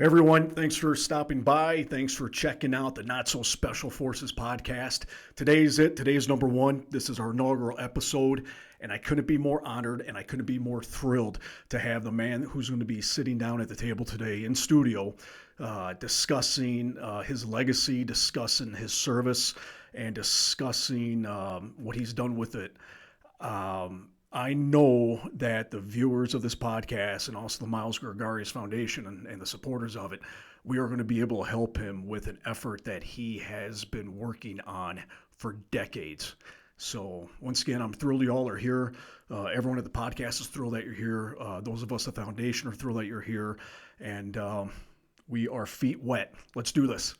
Everyone, thanks for stopping by. Thanks for checking out the Not So Special Forces podcast. Today's it. Today's number one. This is our inaugural episode, and I couldn't be more honored and I couldn't be more thrilled to have the man who's going to be sitting down at the table today in studio discussing his legacy, discussing his service, and discussing what he's done with it. I know that the viewers of this podcast and also the Miles Gregarius Foundation and the supporters of it, we are going to be able to help him with an effort that he has been working on for decades. So once again, I'm thrilled you all are here. Everyone at the podcast is thrilled that you're here. Those of us at the foundation are thrilled that you're here. And we are feet wet. Let's do this.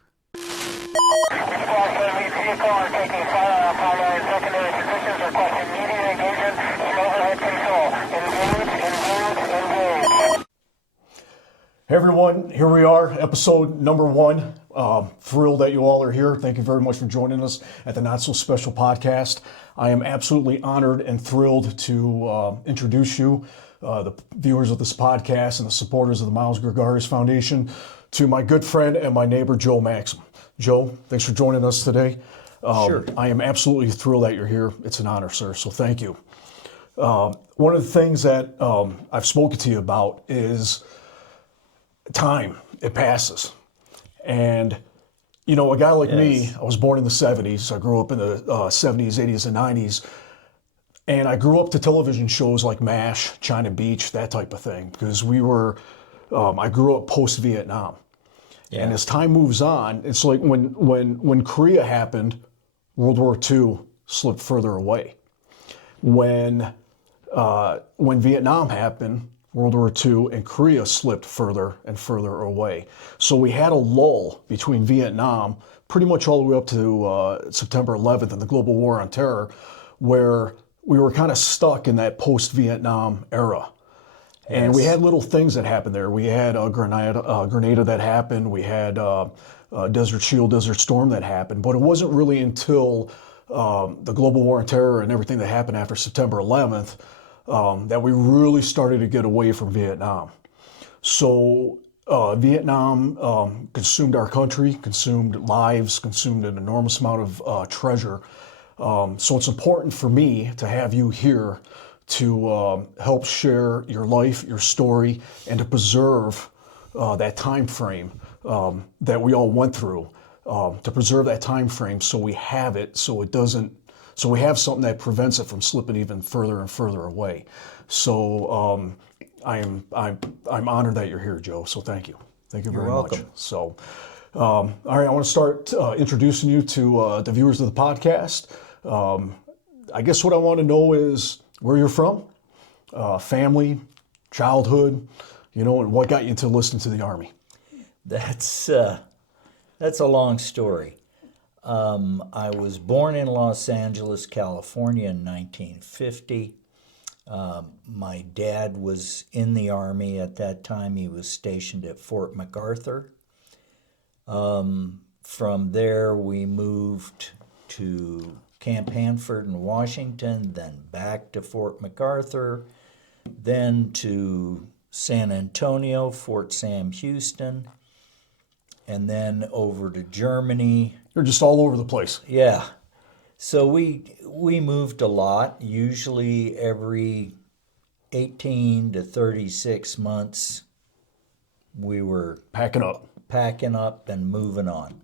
Vehicle are taking fire on primary and secondary positions, requesting immediate engagement and overhead control. Engage. Hey everyone, here we are, episode number one. Thrilled that you all are here. Thank you very much for joining us at the Not So Special podcast. I am absolutely honored and thrilled to introduce you, the viewers of this podcast and the supporters of the Miles Gregarius Foundation, to my good friend and my neighbor, Joe Maxsom. Joe, thanks for joining us today. Sure. I am absolutely thrilled that you're here. It's an honor, sir, so thank you. One of the things that I've spoken to you about is time. It passes. And, you know, a guy like me, I was born in the 70s. I grew up in the 70s, 80s, and 90s. And I grew up to television shows like MASH, China Beach, that type of thing, because I grew up post-Vietnam. Yeah. And as time moves on, it's like when Korea happened, World War II slipped further away. When Vietnam happened, World War II and Korea slipped further and further away. So we had a lull between Vietnam, pretty much all the way up to September 11th and the global war on terror, where we were kind of stuck in that post-Vietnam era. And we had little things that happened there. We had a Grenada that happened. We had Desert Shield, Desert Storm that happened. But it wasn't really until the global war on terror and everything that happened after September 11th that we really started to get away from Vietnam. So Vietnam consumed our country, consumed lives, consumed an enormous amount of treasure. So it's important for me to have you here to help share your life, your story, and to preserve that time frame that we all went through. To preserve that time frame so we have it, so we have something that prevents it from slipping even further and further away. So I'm honored that you're here, Joe. So thank you. Thank you very much. You're welcome. So, all right, I want to start introducing you to the viewers of the podcast. I guess what I want to know is where you're from, family, childhood, and what got you into listening to the Army. That's a long story. I was born in Los Angeles, California in 1950. My dad was in the Army at that time. He was stationed at Fort MacArthur. From there, we moved to Camp Hanford in Washington, then back to Fort MacArthur, then to San Antonio, Fort Sam Houston, and then over to Germany. You're just all over the place. Yeah. So we moved a lot, usually every 18 to 36 months. We were packing up and moving on.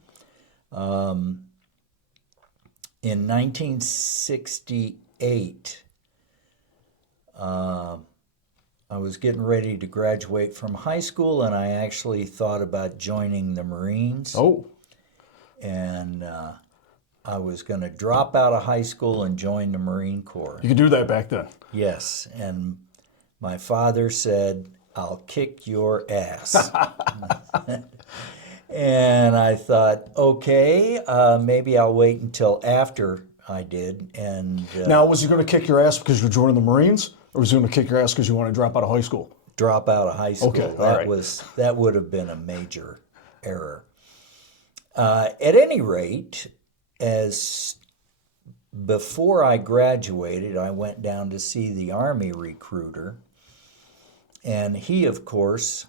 In 1968, I was getting ready to graduate from high school, and I actually thought about joining the Marines. Oh. And I was going to drop out of high school and join the Marine Corps. You could do that back then. Yes, and my father said, "I'll kick your ass." And I thought, okay, maybe I'll wait until after I did. And now, was he going to kick your ass because you're joining the Marines, or was he going to kick your ass because you want to drop out of high school? Drop out of high school. Okay, That would have been a major error. At any rate, before I graduated, I went down to see the Army recruiter, and he, of course,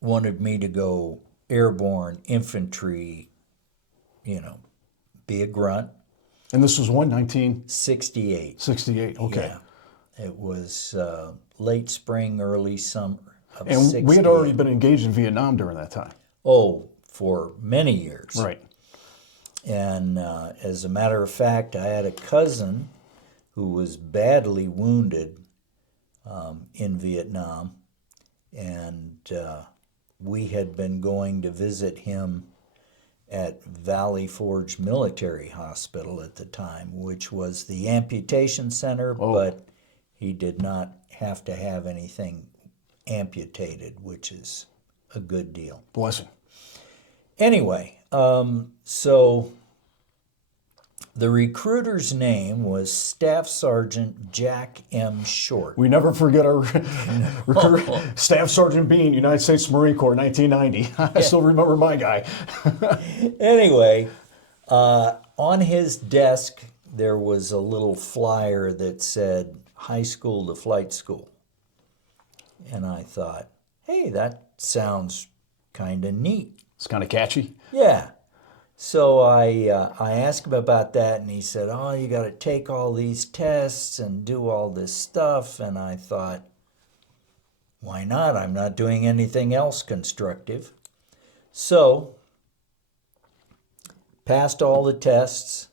wanted me to go airborne, infantry, be a grunt. And this was when, 1968? 68. Okay. Yeah. It was late spring, early summer of And 68. we had already been engaged in Vietnam during that time. Oh, for many years. Right. And as a matter of fact, I had a cousin who was badly wounded in Vietnam, and we had been going to visit him at Valley Forge Military Hospital at the time, which was the amputation center, but he did not have to have anything amputated, which is a good deal. Blessing. Anyway, so the recruiter's name was Staff Sergeant Jack M. Short. We never forget our recruiter, Staff Sergeant Bean, United States Marine Corps, 1990. I still remember my guy. Anyway, on his desk there was a little flyer that said high school to flight school. And I thought, hey, that sounds kind of neat. It's kind of catchy. Yeah. So I asked him about that, and he said, oh, you got to take all these tests and do all this stuff. And I thought, why not? I'm not doing anything else constructive. So, passed all the tests,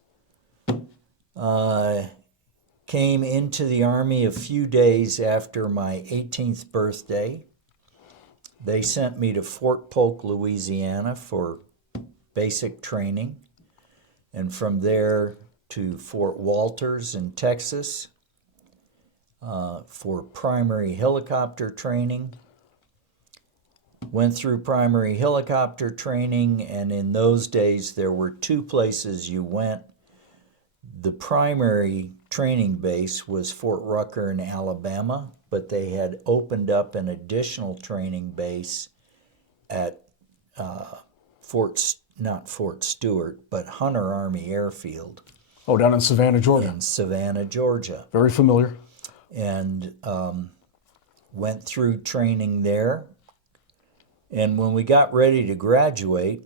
came into the Army a few days after my 18th birthday. They sent me to Fort Polk, Louisiana for basic training, and from there to Fort Walters in Texas for primary helicopter training. Went through primary helicopter training, and in those days there were two places you went. The primary training base was Fort Rucker in Alabama, but they had opened up an additional training base at not Fort Stewart, but Hunter Army Airfield. Oh, down in Savannah, Georgia. In Savannah, Georgia. Very familiar. And went through training there. And when we got ready to graduate,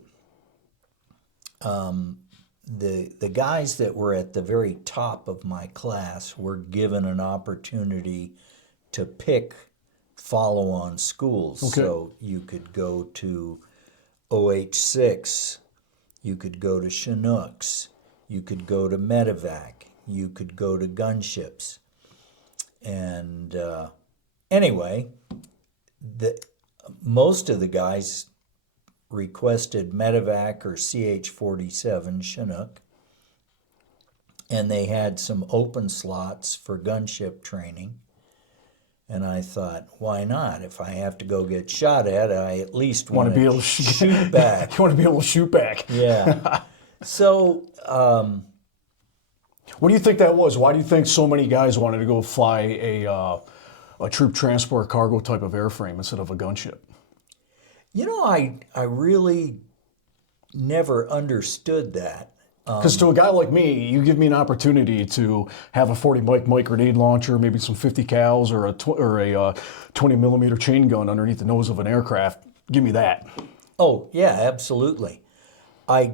the guys that were at the very top of my class were given an opportunity to pick follow-on schools. Okay. So you could go to OH-6, you could go to Chinooks, you could go to Medevac, you could go to gunships. And anyway, most of the guys requested Medevac or CH-47 Chinook, and they had some open slots for gunship training. And I thought, why not? If I have to go get shot at, I at least want to be able to shoot back. You want to be able to shoot back. Yeah. So, what do you think that was? Why do you think so many guys wanted to go fly a troop transport cargo type of airframe instead of a gunship? I really never understood that. Because to a guy like me, you give me an opportunity to have a 40 mic grenade launcher, maybe some 50 cals, or a 20 millimeter chain gun underneath the nose of an aircraft. Give me that. Oh yeah, absolutely. I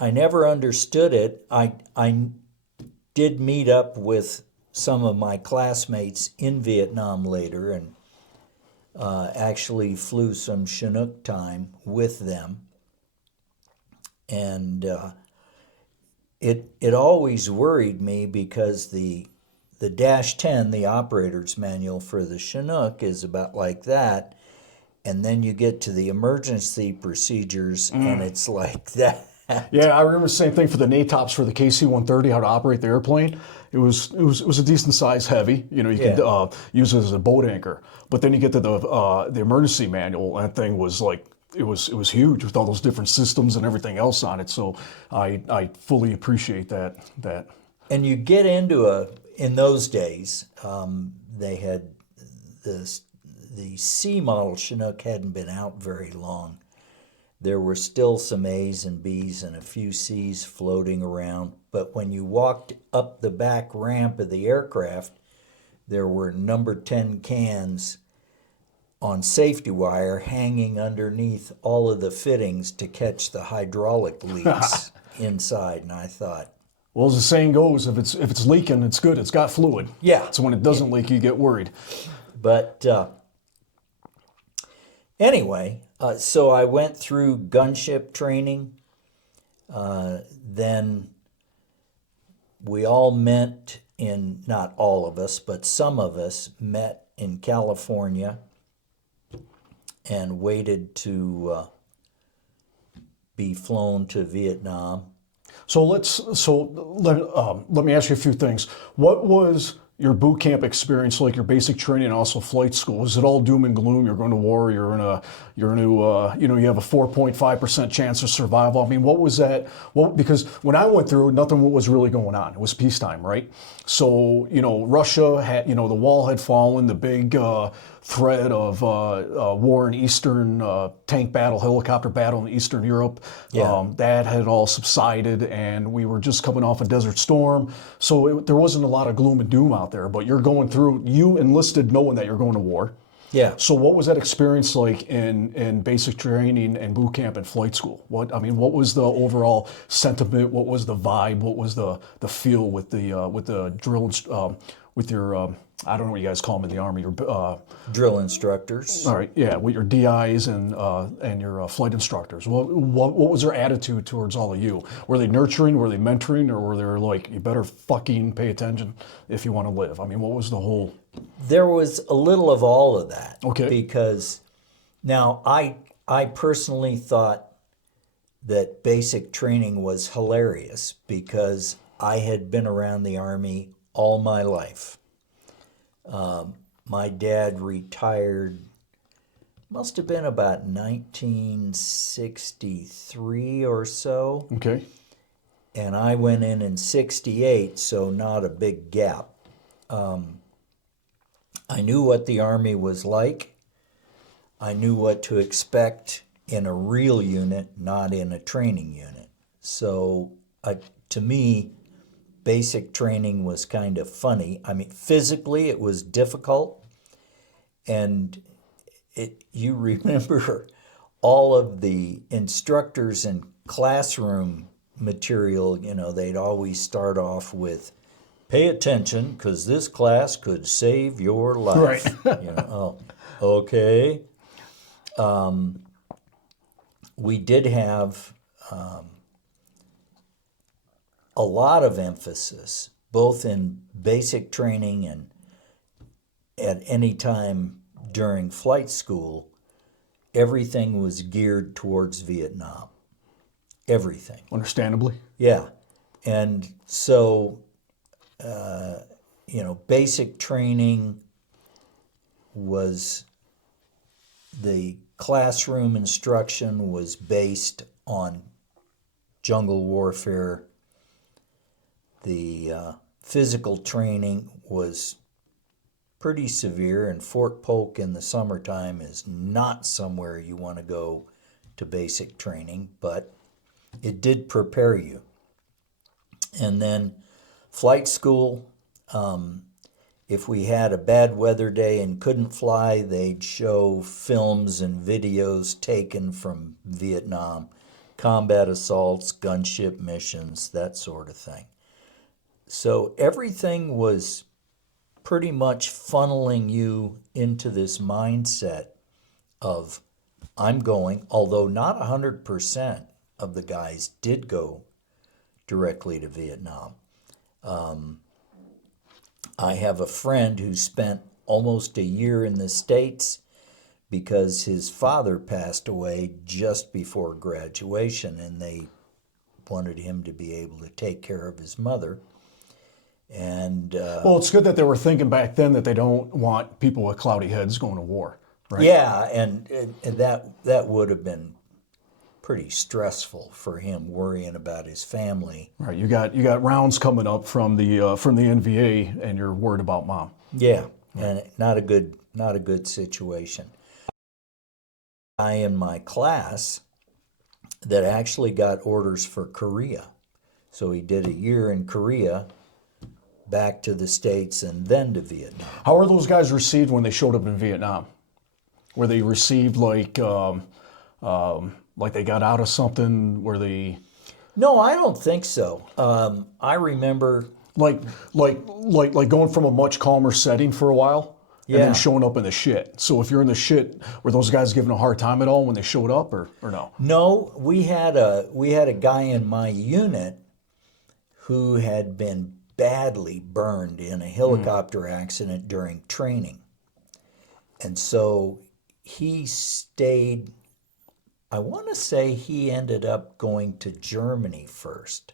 never understood it. I did meet up with some of my classmates in Vietnam later, and actually flew some Chinook time with them. And it always worried me because the -10, the operator's manual for the Chinook, is about like that, and then you get to the emergency procedures and it's like that. Yeah, I remember the same thing for the NATOPS for the KC-130, how to operate the airplane. It was a decent size heavy. You could use it as a boat anchor. But then you get to the emergency manual, and that thing was like, it was huge with all those different systems and everything else on it. So I fully appreciate that. And you get into in those days, they had the C model Chinook hadn't been out very long. There were still some A's and B's and a few C's floating around. But when you walked up the back ramp of the aircraft, there were number 10 cans on safety wire hanging underneath all of the fittings to catch the hydraulic leaks inside. And I thought, Well, as the saying goes, if it's leaking, it's good. It's got fluid. Yeah. So when it doesn't leak, you get worried. but anyway, so I went through gunship training. Then we all met not all of us, but some of us met in California and waited to be flown to Vietnam. So let me ask you a few things. What was your boot camp experience like? Your basic training and also flight school? Is it all doom and gloom? You're going to war. You have a 4.5% chance of survival. I mean, what was that? Well, because when I went through, nothing was really going on. It was peacetime, right? So Russia had, the wall had fallen. The big threat of war in Eastern tank battle, helicopter battle in Eastern Europe. Yeah. That had all subsided, and we were just coming off a Desert Storm. So there wasn't a lot of gloom and doom out there. But you enlisted knowing that you're going to war. Yeah. So what was that experience like in basic training and boot camp and flight school? What was the overall sentiment? What was the vibe? What was the feel with the drill with your I don't know what you guys call them in the Army, your Drill instructors. all right, yeah, with your DIs and your flight instructors. What was their attitude towards all of you? Were they nurturing? Were they mentoring? Or were they like, you better fucking pay attention if you want to live? I mean, what was the whole? There was a little of all of that. Okay. Because now I personally thought that basic training was hilarious because I had been around the Army all my life. My dad retired, must have been about 1963 or so, Okay. and I went in 68, so not a big gap. I knew what the Army was like. I knew what to expect in a real unit, not in a training unit. So to me, basic training was kind of funny. I mean, physically it was difficult, and you remember all of the instructors and classroom material, they'd always start off with, pay attention because this class could save your life. Right. Oh, okay. We did have a lot of emphasis, both in basic training and at any time during flight school. Everything was geared towards Vietnam. Everything. Understandably. Yeah. And so, basic training was, the classroom instruction was based on jungle warfare. The physical training was pretty severe, and Fort Polk in the summertime is not somewhere you want to go to basic training, but it did prepare you. And then flight school, if we had a bad weather day and couldn't fly, they'd show films and videos taken from Vietnam, combat assaults, gunship missions, that sort of thing. So everything was pretty much funneling you into this mindset of, I'm going, although not 100% of the guys did go directly to Vietnam. I have a friend who spent almost a year in the States because his father passed away just before graduation, and they wanted him to be able to take care of his mother. And Well, it's good that they were thinking back then that they don't want people with cloudy heads going to war, right? yeah, and that would have been pretty stressful for him, worrying about his family. Right. You got rounds coming up from the NVA, and you're worried about mom. Yeah, and not a good situation. I in my class that actually got orders for Korea, so he did a year in Korea, back to the States, and then to Vietnam. How were those guys received when they showed up in Vietnam? where they received like they got out of something where they No, I don't think so. I remember, like going from a much calmer setting for a while and Yeah. then showing up in the shit. So if you're in the shit, were those guys giving a hard time at all when they showed up, or no? no, we had a guy in my unit who had been badly burned in a helicopter accident during training. And so he stayed, I want to say he ended up going to Germany first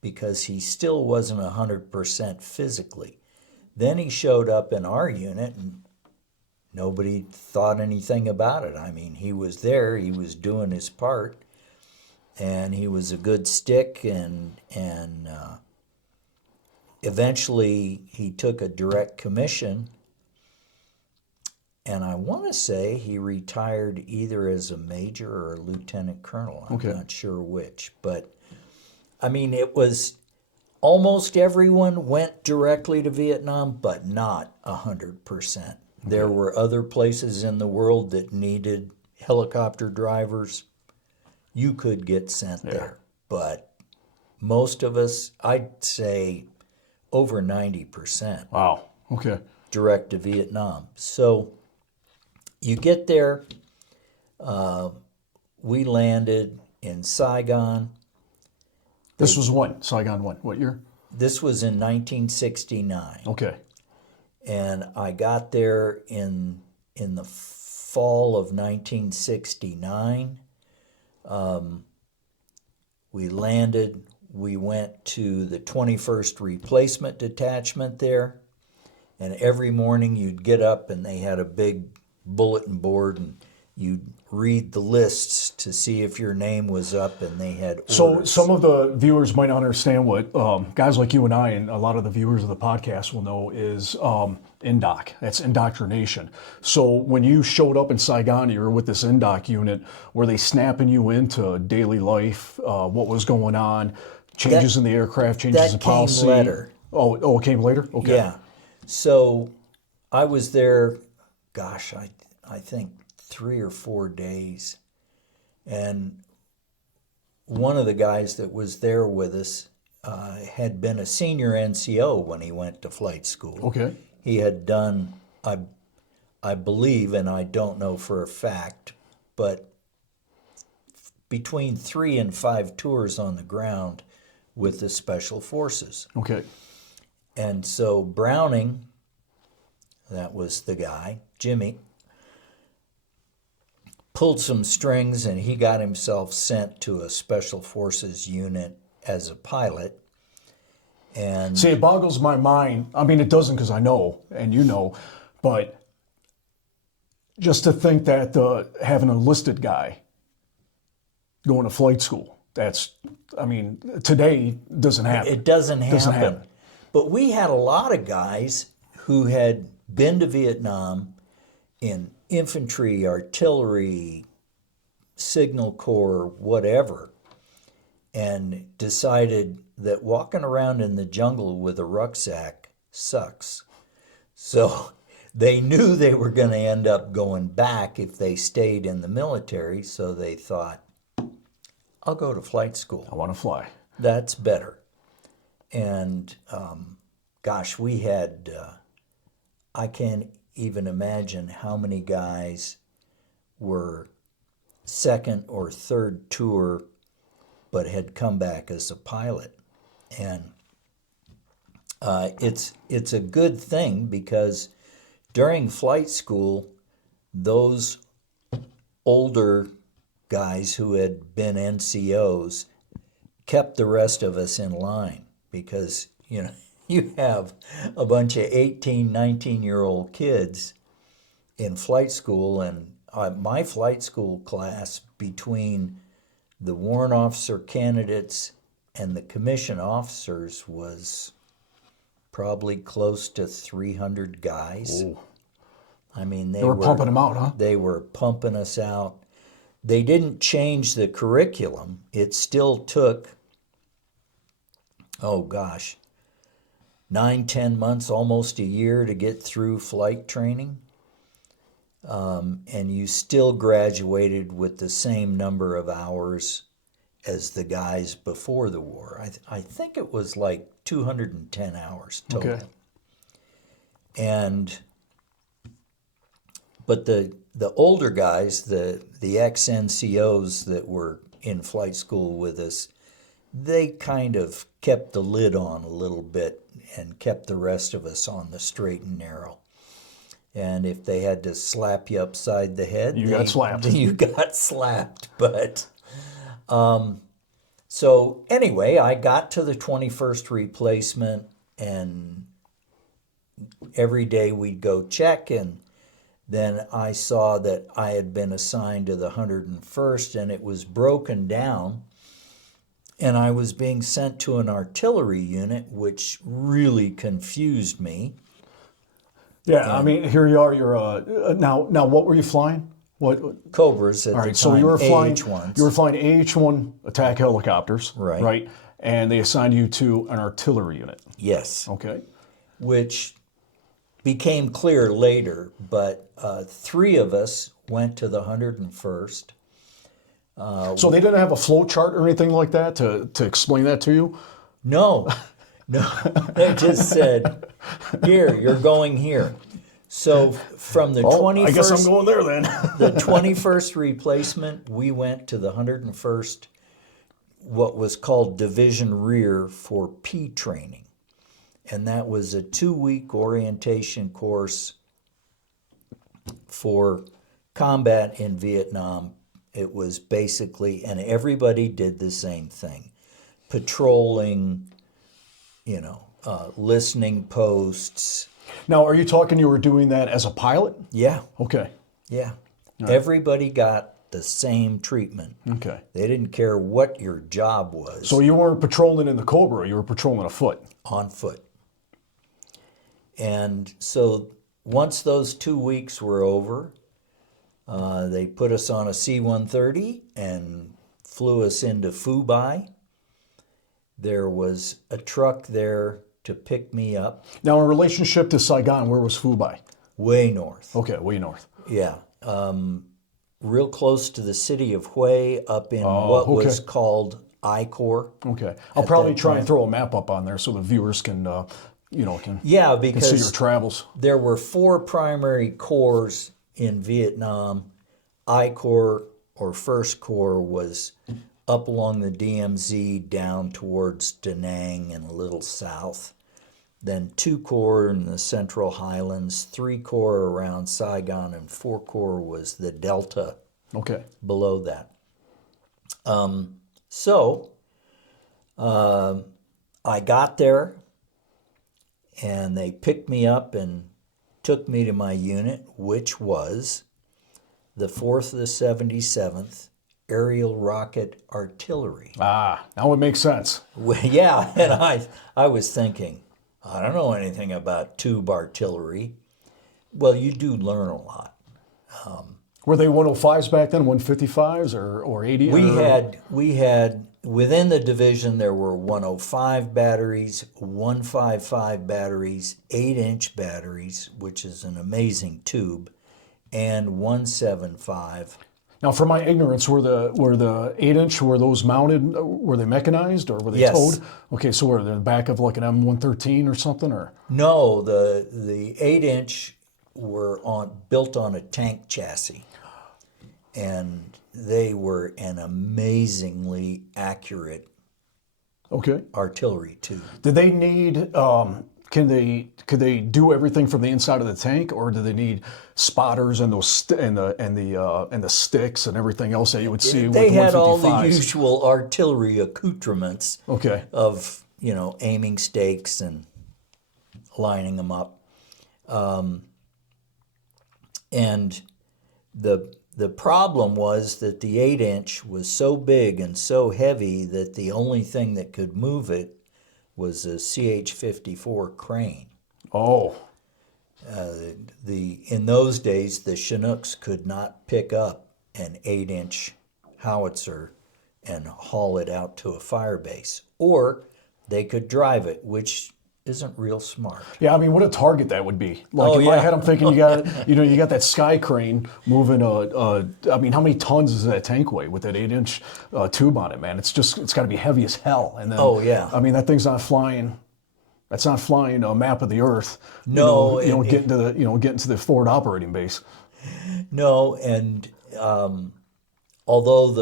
because he still wasn't 100% physically. Then he showed up in our unit and nobody thought anything about it. I mean, he was there, he was doing his part, and he was a good stick, and eventually he took a direct commission, and I want to say he retired either as a major or a lieutenant colonel. I'm Okay. not sure which, but I mean, it was almost everyone went directly to Vietnam, but not 100%. There were other places in the world that needed helicopter drivers. You could get sent there, but most of us, I'd say over 90%, Wow. Okay. direct to Vietnam. So you get there, we landed in Saigon. This was when? Saigon when? What year? This was in 1969. Okay. And I got there in the fall of 1969. We landed, we went to the 21st Replacement Detachment there, and every morning you'd get up and they had a big bulletin board and you'd read the lists to see if your name was up, and they had orders. So some of the viewers might not understand what guys like you and I, and a lot of the viewers of the podcast will know, is INDOC. That's indoctrination. So when you showed up in Saigon, you were with this INDOC unit. Were they snapping you into daily life? What was going on? Changes in the aircraft, changes in policy? That came later. Oh, it came later? Okay. Yeah. So I was there, gosh, I think 3 or 4 days. And one of the guys that was there with us had been a senior NCO when he went to flight school. Okay. He had done, I believe, and I don't know for a fact, but between 3 and 5 tours on the ground with the Special Forces. Okay. And so Browning, that was the guy, Jimmy, pulled some strings and he got himself sent to a Special Forces unit as a pilot. And See, it boggles my mind. I mean, it doesn't because I know, and you know, but just to think that have an enlisted guy going to flight school, that's, I mean, today doesn't happen. it doesn't happen. Doesn't happen. But we had a lot of guys who had been to Vietnam in infantry, artillery, signal corps, whatever, and decided that walking around in the jungle with a rucksack sucks. So they knew they were going to end up going back if they stayed in the military, so they thought, I'll go to flight school. I want to fly. That's better. And gosh, we had, I can't even imagine how many guys were second or third tour but had come back as a pilot. And it's a good thing because during flight school, those older guys who had been NCOs kept the rest of us in line because, you know, you have a bunch of 18, 19-year-old kids in flight school, and my flight school class, between the warrant officer candidates and the commission officers, was probably close to 300 guys. Ooh. I mean, They were pumping them out, huh? They were pumping us out. They didn't change the curriculum. It still took, oh gosh, 9, 10 months, almost a year to get through flight training. and you still graduated with the same number of hours as the guys before the war. I think it was like 210 hours total. Okay. But the older guys, the ex-NCOs that were in flight school with us, they kind of kept the lid on a little bit and kept the rest of us on the straight and narrow. And if they had to slap you upside the head, You got slapped. You got slapped. But so anyway, I got to the 21st replacement, and every day we'd go check, and then I saw that I had been assigned to the 101st, and it was broken down, and I was being sent to an artillery unit, which really confused me. Yeah, I mean, here you are. You're now. What were you flying? What? Cobras at All the right. time, So you were flying. AH-1s. You were flying AH-1 attack helicopters. Right. Right. And they assigned you to an artillery unit. Yes, Okay. which became clear later, but 3 of us went to the 101st. So they didn't have a flow chart or anything like that to explain that to you. No, they just said, here, you're going here. So from the 21st... I guess I'm going there then. the 21st replacement, we went to the 101st, what was called Division Rear for P training. And that was a 2-week orientation course for combat in Vietnam. It was basically, and everybody did the same thing. Patrolling, listening posts. Now, are you talking you were doing that as a pilot? Yeah, Okay. yeah. Everybody got the same treatment. Okay. They didn't care what your job was. So you weren't patrolling in the Cobra, you were patrolling afoot. On foot. And so once those 2 weeks were over, they put us on a C-130 and flew us into Phu Bai. There was a truck there to pick me up. Now, in relationship to Saigon, where was Phu Bai? Way north. Okay, way north. Yeah. Real close to the city of Hue, up in what was called I Corps. Okay. I'll probably try and throw a map up on there so the viewers can, Yeah, can see your because travels. there were 4 primary corps in Vietnam. I Corps, or First Corps, was up along the DMZ down towards Da Nang and a little south. Then 2 Corps in the Central Highlands, 3 Corps around Saigon, and 4 Corps was the Delta Okay. below that. So I got there, and they picked me up and took me to my unit, which was the 4th of the 77th Aerial Rocket Artillery. Ah, now it makes sense. Well, yeah, and I was thinking, I don't know anything about tube artillery. Well, you do learn a lot. Were they 105s back then, 155s or 80? We had within the division there were 105 batteries, 155 batteries, 8-inch batteries, which is an amazing tube, and 175. Now, for my ignorance, were the 8-inch, were those mounted, were they mechanized or were they Yes. towed? Okay, so were they in the back of like an M113 or something, or? No, the 8-inch were built on a tank chassis, and they were an amazingly accurate Okay. artillery tube. Did they need? Could they do everything from the inside of the tank, or do they need spotters and those and the sticks and everything else that you would see They with had all 155s? the usual artillery accoutrements Okay. of aiming stakes and lining them up, and the problem was that the 8-inch was so big and so heavy that the only thing that could move it was a CH-54 crane. Oh. In those days, the Chinooks could not pick up an 8-inch howitzer and haul it out to a fire base, or they could drive it, which isn't real smart. Yeah, I mean, what a target that would be. Like Oh, in my yeah. head, I'm thinking you got that sky crane moving I mean, how many tons does that tank weigh with that 8-inch tube on it, man? It's got to be heavy as hell. And then, Oh, yeah. I mean, that thing's not flying. That's not flying a map of the Earth. No, getting to the forward operating base. No, and although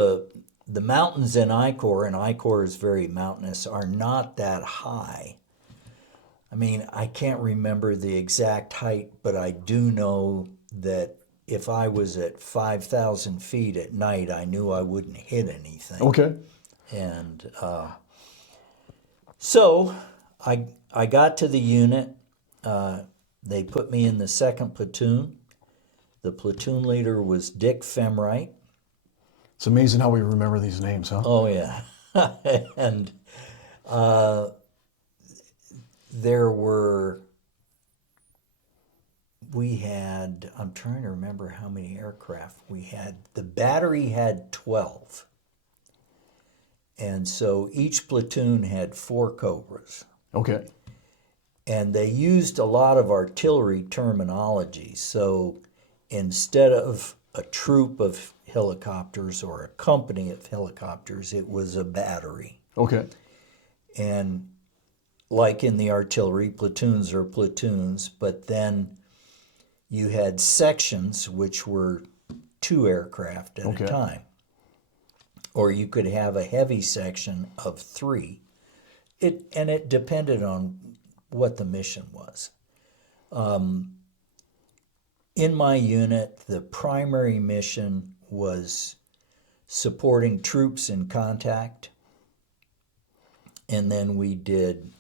the mountains in Icor, and Icor is very mountainous, are not that high. I mean, I can't remember the exact height, but I do know that if I was at 5,000 feet at night, I knew I wouldn't hit anything. Okay. And so I got to the unit. They put me in the 2nd platoon. The platoon leader was Dick Femright. It's amazing how we remember these names, huh? Oh, yeah. And I'm trying to remember how many aircraft we had. The battery had 12. And so each platoon had 4 Cobras. Okay. And they used a lot of artillery terminology. So instead of a troop of helicopters or a company of helicopters, it was a battery. Okay. And like in the artillery, platoons are platoons, but then you had sections, which were 2 aircraft at a time. Or you could have a heavy section of 3. It depended on what the mission was. In my unit, the primary mission was supporting troops in contact. And then we did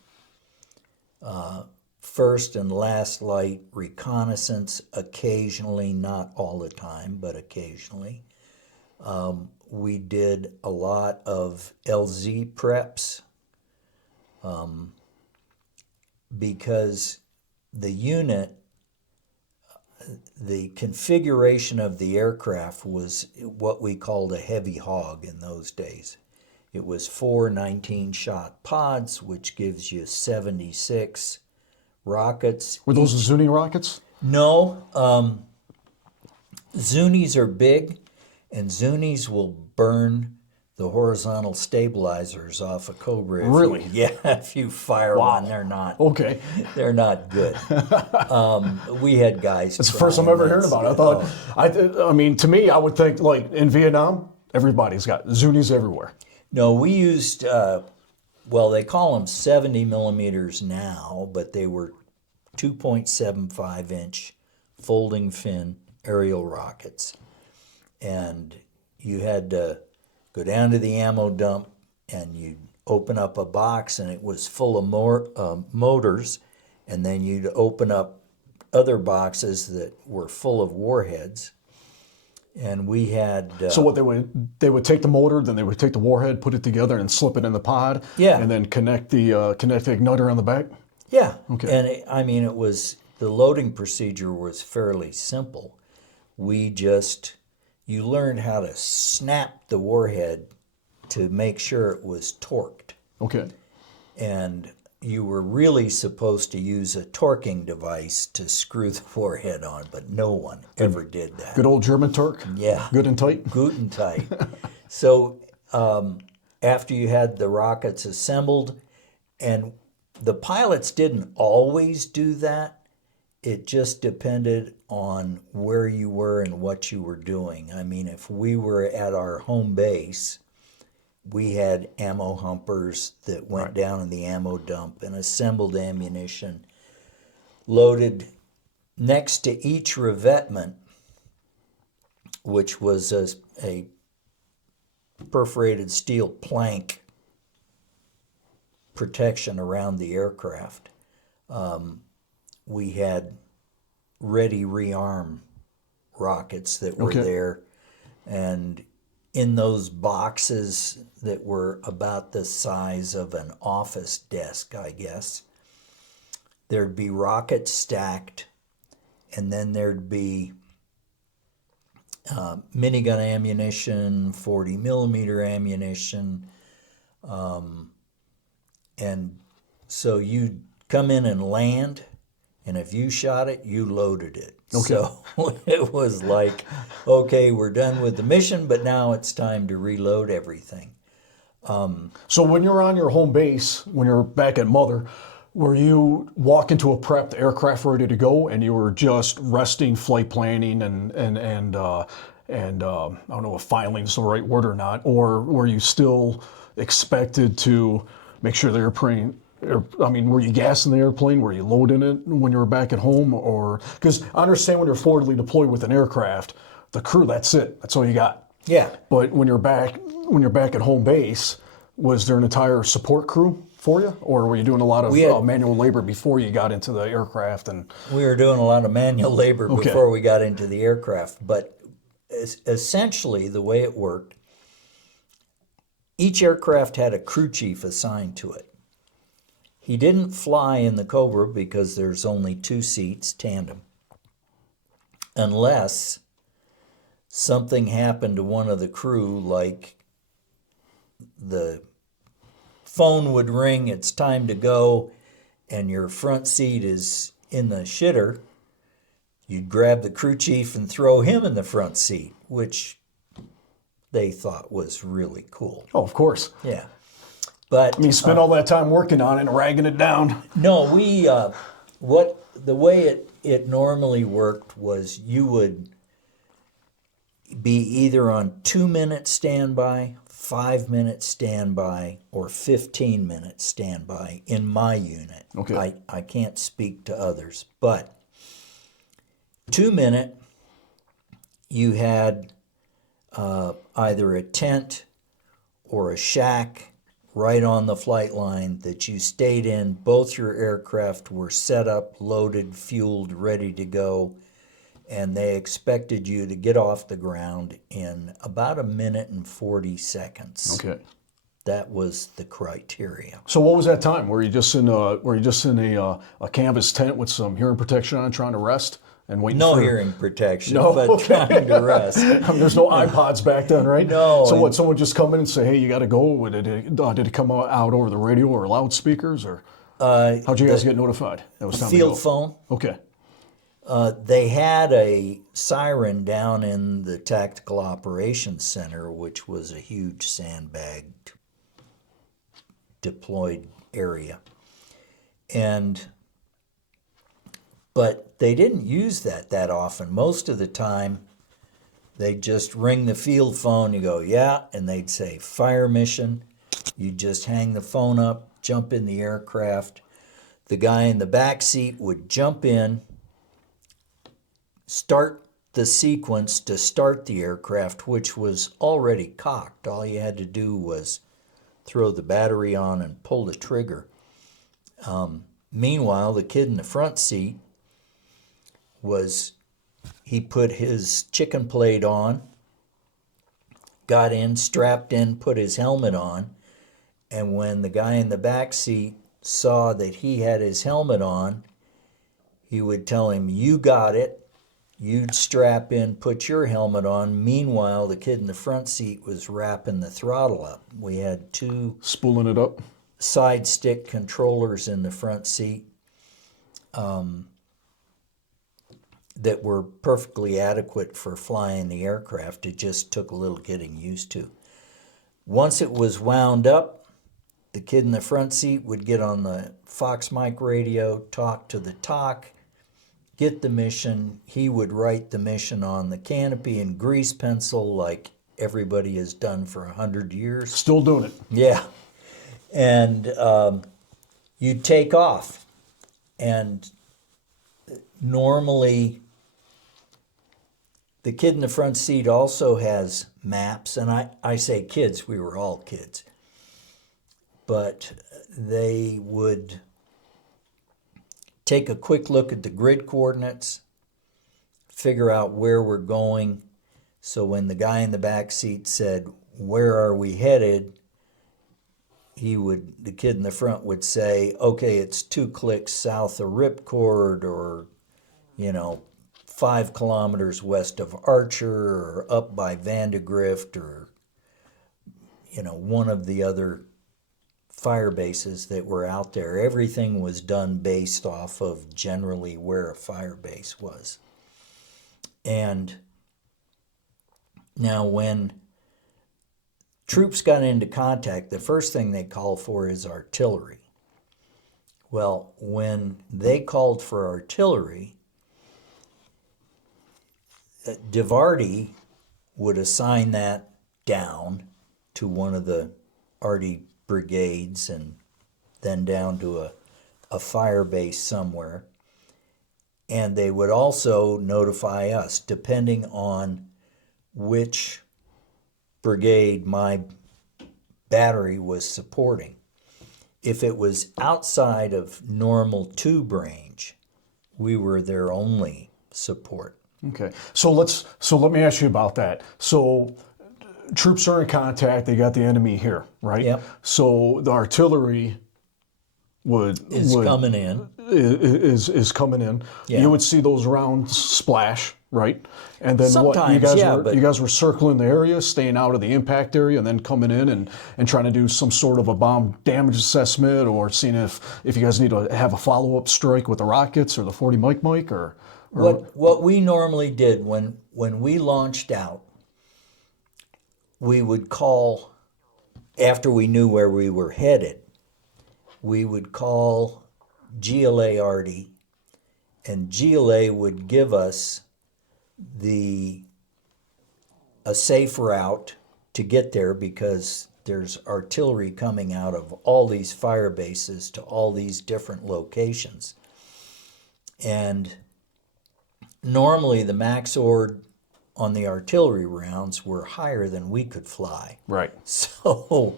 first and last light reconnaissance occasionally, not all the time, but occasionally. We did a lot of LZ preps because the unit, the configuration of the aircraft was what we called a heavy hog in those days. It was 4 19-shot pods, which gives you 76 rockets. Were those Zuni rockets? No. Zunis are big, and Zunis will burn the horizontal stabilizers off a Cobra. Really? If you fire one, they're not. Okay. They're not good. We had guys. It's the first time I've ever heard about it. I thought, I mean, to me, I would think like in Vietnam, everybody's got Zunis everywhere. No, we used, they call them 70 millimeters now, but they were 2.75-inch folding fin aerial rockets. And you had to go down to the ammo dump and you'd open up a box and it was full of motors, and then you'd open up other boxes that were full of warheads. And we had... so what they would take the motor, then they would take the warhead, put it together and slip it in the pod, Yeah. and then connect the igniter on the back? Yeah. Okay. And it was, the loading procedure was fairly simple. You learned how to snap the warhead to make sure it was torqued. Okay. And you were really supposed to use a torquing device to screw the warhead on, but no one ever did that. Good old German Turk? Yeah. Good and tight? Good and tight. So after you had the rockets assembled, and the pilots didn't always do that, it just depended on where you were and what you were doing. I mean, if we were at our home base, we had ammo humpers that went down in the ammo dump and assembled ammunition, loaded next to each revetment, which was a perforated steel plank protection around the aircraft. We had ready rearm rockets that were there, and in those boxes that were about the size of an office desk, I guess, there'd be rockets stacked, and then there'd be minigun ammunition, 40 millimeter ammunition, and so you'd come in and land, and if you shot it, you loaded it. Okay. So it was like, okay, we're done with the mission, but now it's time to reload everything. So when you're on your home base, when you're back at Mother, were you walking to a prepped aircraft ready to go, and you were just resting, flight planning, and I don't know if filing is the right word or not, or were you still expected to make sure the airplane? I mean, were you gassing the airplane? Were you loading it when you were back at home? Or because I understand when you're forwardly deployed with an aircraft, the crew, that's it, that's all you got. Yeah. But when you're back at home base, was there an entire support crew for you, or were you doing a lot of manual labor before you got into the aircraft? And We were doing a lot of manual labor Okay. before we got into the aircraft, but essentially the way it worked, each aircraft had a crew chief assigned to it. He didn't fly in the Cobra because there's only 2 seats, tandem, unless something happened to one of the crew, like the phone would ring, it's time to go, and your front seat is in the shitter. You'd grab the crew chief and throw him in the front seat, which they thought was really cool. oh, of course. Yeah. But I mean, you spent all that time working on it and ragging it down. no, the way it normally worked was you would be either on 2-minute standby, 5-minute standby, or 15-minute standby in my unit. Okay. I can't speak to others, but 2-minute, you had either a tent or a shack right on the flight line that you stayed in. Both your aircraft were set up, loaded, fueled, ready to go, and they expected you to get off the ground in about 1:40. Okay. That was the criteria. So what was that time? Were you just in a canvas tent with some hearing protection on, trying to rest and waiting? No for hearing protection, No? but Okay. trying to rest. I mean, there's no iPods back then, right? No. So what? Someone just come in and say, "Hey, you got to go." Did it come out over the radio or loudspeakers, or how'd you guys get notified? That was time to Field go? phone. Okay. They had a siren down in the Tactical Operations Center, which was a huge sandbagged deployed area. But they didn't use that often. Most of the time, they'd just ring the field phone, you go, yeah, and they'd say, fire mission. You'd just hang the phone up, jump in the aircraft. The guy in the back seat would jump in, start the sequence to start the aircraft, which was already cocked. All you had to do was throw the battery on and pull the trigger. Meanwhile, the kid in the front seat he put his chicken plate on, got in, strapped in, put his helmet on, and when the guy in the back seat saw that he had his helmet on, he would tell him, you got it. You'd strap in, put your helmet on. Meanwhile, the kid in the front seat was wrapping the throttle up. We had 2 Spooling it up. side stick controllers in the front seat that were perfectly adequate for flying the aircraft. It just took a little getting used to. Once it was wound up, the kid in the front seat would get on the Fox mic radio, talk to the TOC, get the mission. He would write the mission on the canopy in grease pencil like everybody has done for 100 years. Still doing it. Yeah. And you'd take off. And normally, the kid in the front seat also has maps. And I say kids, we were all kids. But they would take a quick look at the grid coordinates, figure out where we're going. So when the guy in the back seat said, where are we headed? The kid in the front would say, okay, it's 2 clicks south of Ripcord, or, 5 kilometers west of Archer, or up by Vandegrift, or, one of the other fire bases that were out there. Everything was done based off of generally where a fire base was. And now when troops got into contact, the first thing they call for is artillery. Well, when they called for artillery, DeVarty would assign that down to one of the arty brigades and then down to a fire base somewhere. And they would also notify us, depending on which brigade my battery was supporting. If it was outside of normal tube range, we were their only support. Okay. So let me ask you about that. So troops are in contact, they got the enemy here, right? Yep. So the artillery Is coming in. is coming in. Yeah. You would see those rounds splash, right? And then Sometimes, you guys yeah, were but- you guys were circling the area, staying out of the impact area, and then coming in and trying to do some sort of a bomb damage assessment, or seeing if you guys need to have a follow-up strike with the rockets or the 40 Mike or What we normally did when we launched out, we would call, after we knew where we were headed, we would call GLA Arty, and GLA would give us a safe route to get there, because there's artillery coming out of all these fire bases to all these different locations. And normally the max ord on the artillery rounds were higher than we could fly. right? So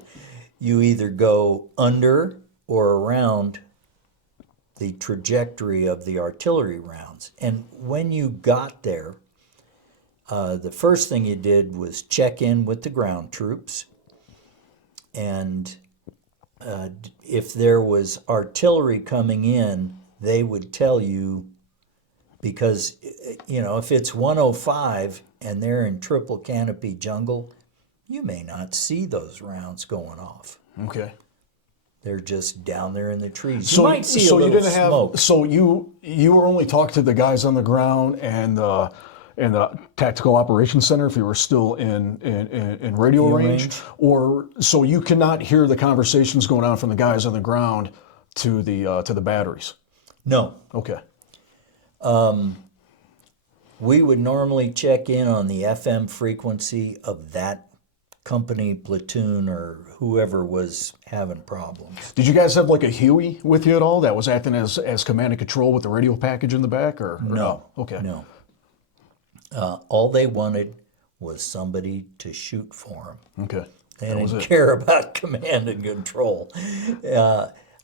you either go under or around the trajectory of the artillery rounds. And when you got there, the first thing you did was check in with the ground troops. And if there was artillery coming in, they would tell you, because, if it's 105 and they're in triple canopy jungle, you may not see those rounds going off. Okay. They're just down there in the trees. So you might see so a you little didn't smoke. have so you were only talking to the guys on the ground and the tactical operations center if you were still in radio range, or so you cannot hear the conversations going on from the guys on the ground to the batteries. No. Okay. We would normally check in on the FM frequency of that company, platoon, or whoever was having problems. Did you guys have like a Huey with you at all that was acting as command and control with the radio package in the back, or no? Okay. No. All they wanted was somebody to shoot for them. Okay. They didn't care about command and control.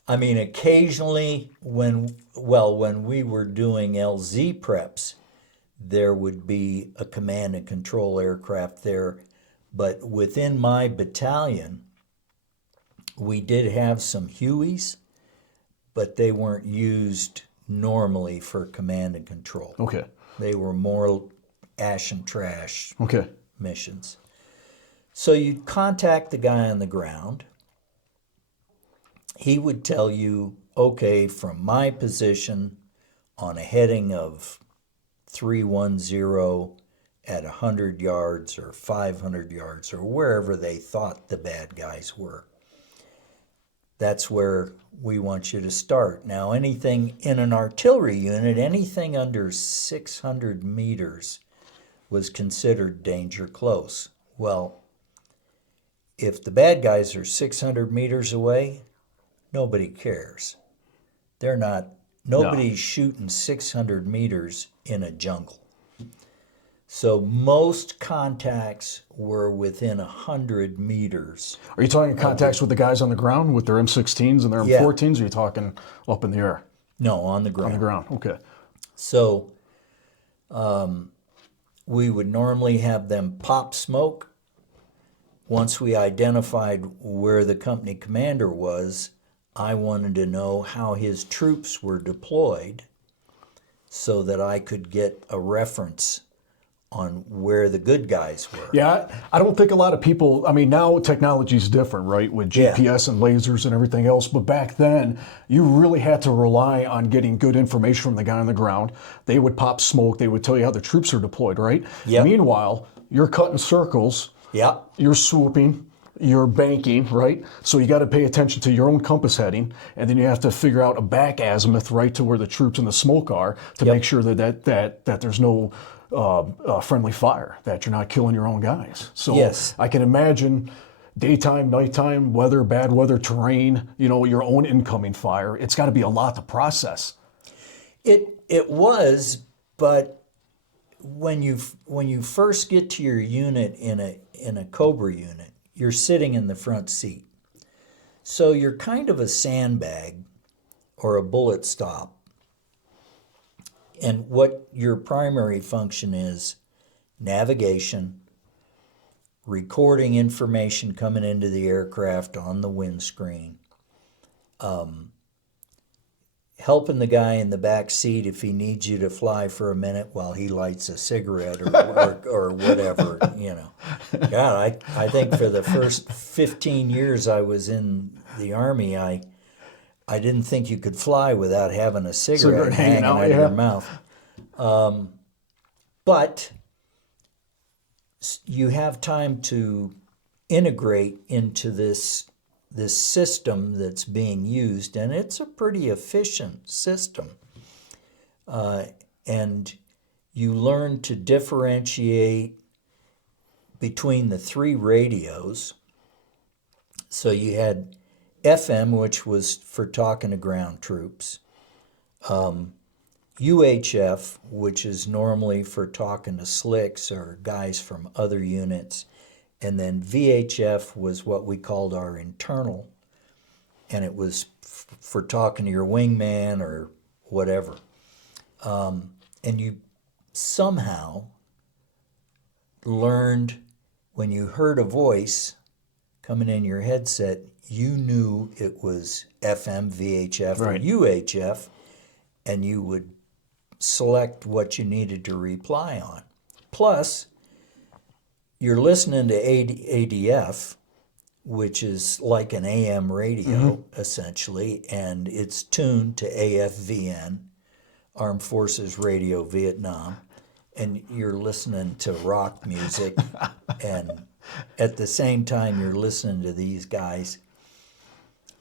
Occasionally when we were doing LZ preps, there would be a command and control aircraft there. But within my battalion, we did have some Hueys, but they weren't used normally for command and control. Okay. They were more ash and trash Okay. missions. So you'd contact the guy on the ground. He would tell you, okay, from my position on a heading of 310 at 100 yards or 500 yards or wherever they thought the bad guys were, that's where we want you to start. Now, anything in an artillery unit, anything under 600 meters was considered danger close. Well, if the bad guys are 600 meters away, nobody cares. Nobody's shooting 600 meters in a jungle. So most contacts were within 100 meters. Are you talking contacts with the guys on the ground with their M16s and their M14s, or are you talking up in the air? No, on the ground. On the ground, okay. So we would normally have them pop smoke. Once we identified where the company commander was, I wanted to know how his troops were deployed so that I could get a reference on where the good guys were. Yeah, I don't think a lot of people, I mean, now technology's different, right, with Yeah. GPS and lasers and everything else, but back then, you really had to rely on getting good information from the guy on the ground. They would pop smoke, they would tell you how the troops are deployed, right? Yep. Meanwhile, you're cutting circles, Yeah. you're swooping, you're banking, right? So you got to pay attention to your own compass heading, and then you have to figure out a back azimuth right to where the troops and the smoke are to Yep. make sure that there's no friendly fire, that you're not killing your own guys. So Yes. I can imagine daytime, nighttime, weather, bad weather, terrain, your own incoming fire. It's got to be a lot to process. It was, but when you first get to your unit in a Cobra unit, you're sitting in the front seat. So you're kind of a sandbag or a bullet stop. And what your primary function is: navigation, recording information coming into the aircraft on the windscreen, helping the guy in the back seat if he needs you to fly for a minute while he lights a cigarette or whatever, God, I think for the first 15 years I was in the Army, I didn't think you could fly without having a cigarette hanging out of your mouth. But you have time to integrate into this system that's being used, and it's a pretty efficient system. And you learn to differentiate between the three radios. So you had FM, which was for talking to ground troops, UHF, which is normally for talking to slicks or guys from other units, and then VHF was what we called our internal, and it was for talking to your wingman or whatever. And you somehow learned, when you heard a voice coming in your headset, you knew it was FM, VHF, Right. or UHF, and you would select what you needed to reply on. Plus, you're listening to ADF, which is like an AM radio, essentially, and it's tuned to AFVN, Armed Forces Radio Vietnam, and you're listening to rock music, and at the same time you're listening to these guys.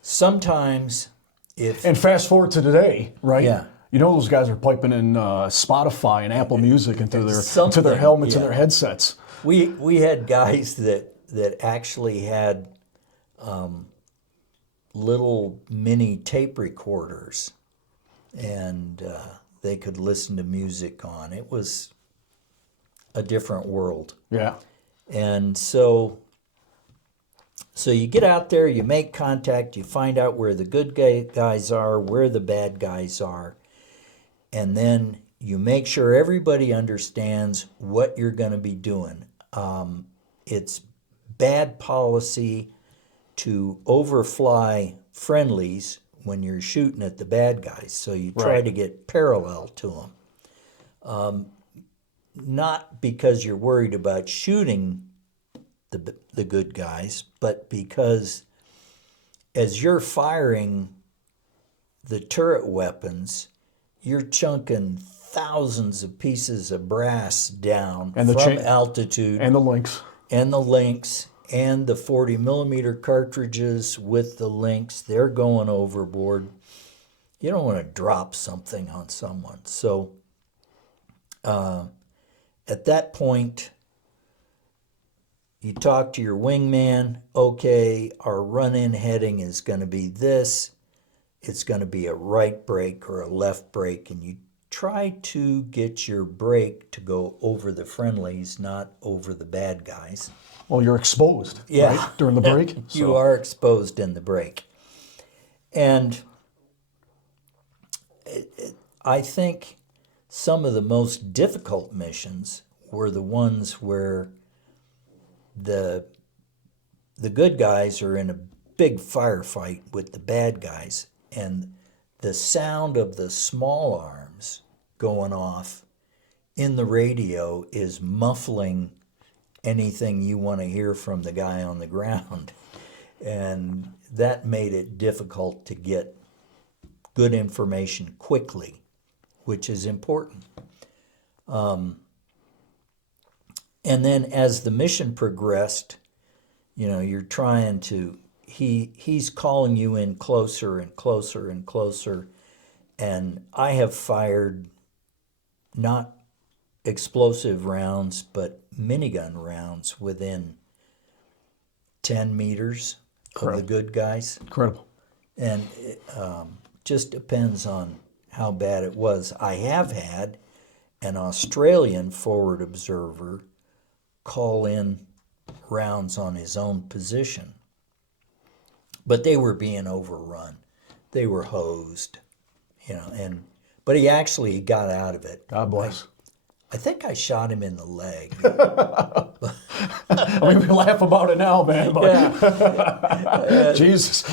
Sometimes, And fast forward to today, right? Yeah. Those guys are piping in Spotify and Apple Music into their Something, helmets and yeah. their headsets. we had guys that actually had little mini tape recorders, and they could listen to music on. It was a different world. Yeah. And so you get out there, you make contact, you find out where the good guys are, where the bad guys are, and then you make sure everybody understands what you're going to be doing. It's bad policy to overfly friendlies when you're shooting at the bad guys, so you try Right. to get parallel to them. Not because you're worried about shooting the good guys, but because as you're firing the turret weapons, you're chunking thousands of pieces of brass down And the from chain- altitude, And the links. and the links, and the 40 millimeter cartridges with the links, they're going overboard. You don't want to drop something on someone. So at that point, you talk to your wingman. Okay, our run-in heading is going to be this. It's going to be a right brake or a left brake, and you try to get your brake to go over the friendlies, not over the bad guys. Well, you're exposed, Yeah. right? During the break. You are exposed in the brake. And I think some of the most difficult missions were the ones where the good guys are in a big firefight with the bad guys, and the sound of the small arms going off in the radio is muffling anything you want to hear from the guy on the ground. And that made it difficult to get good information quickly, which is important. And then as the mission progressed, you're trying to, he's calling you in closer and closer and closer. And I have fired not explosive rounds, but minigun rounds within 10 meters of the good guys. Incredible. And it just depends on how bad it was. I have had an Australian forward observer call in rounds on his own position, but they were being overrun. They were hosed, but he actually got out of it. God bless. I think I shot him in the leg. I mean, we laugh about it now, man, but Yeah. Jesus.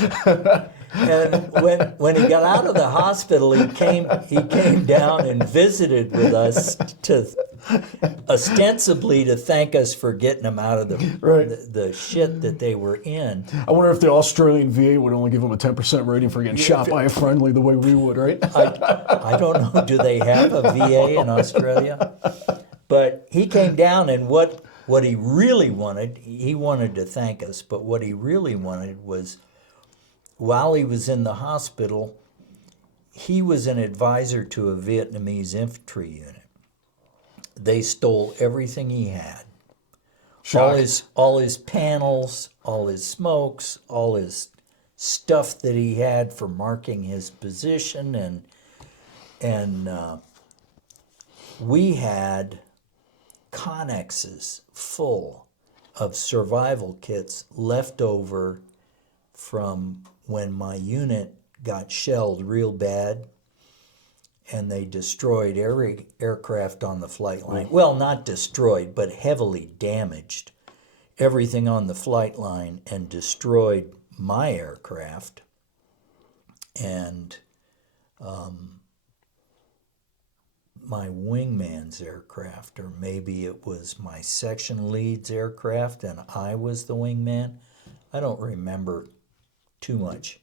And when he got out of the hospital, he came down and visited with us to ostensibly to thank us for getting him out of the shit that they were in. I wonder if the Australian VA would only give him a 10% rating for getting shot by a friendly the way we would, right? I don't know. Do they have a VA in Australia? But he came down, and what he really wanted, he wanted to thank us, but what he really wanted was, while he was in the hospital, he was an advisor to a Vietnamese infantry unit. They stole everything he had. All his panels, all his smokes, all his stuff that he had for marking his position, and we had connexes full of survival kits left over from when my unit got shelled real bad and they destroyed every aircraft on the flight line. Well, not destroyed, but heavily damaged everything on the flight line and destroyed my aircraft. And my wingman's aircraft, or maybe it was my section lead's aircraft and I was the wingman. I don't remember too much.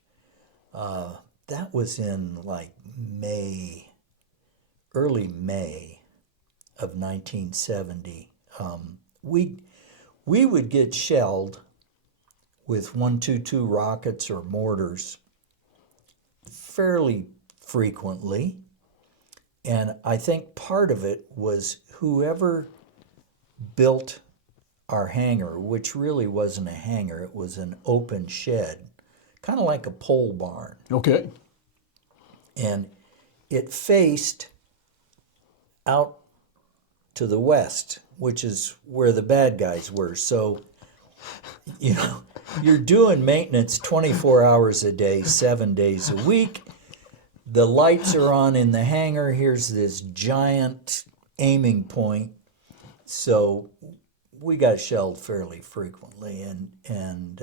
That was in like early May of 1970. We would get shelled with 122 rockets or mortars fairly frequently. And I think part of it was whoever built our hangar, which really wasn't a hangar, it was an open shed, kind of like a pole barn. Okay. And it faced out to the west, which is where the bad guys were. So, you're doing maintenance 24 hours a day, 7 days a week. The lights are on in the hangar. Here's this giant aiming point. So we got shelled fairly frequently, and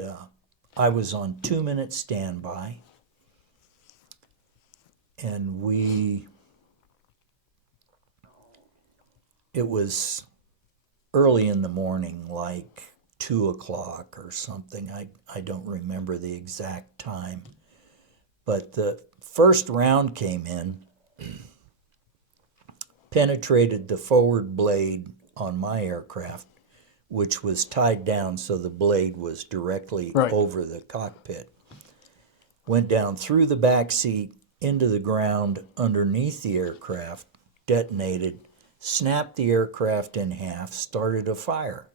I was on 2-minute standby, and it was early in the morning, like 2 o'clock or something. I don't remember the exact time, but the first round came in, penetrated the forward blade on my aircraft, which was tied down so the blade was directly over the cockpit. Went down through the back seat into the ground underneath the aircraft, detonated, snapped the aircraft in half, started a fire.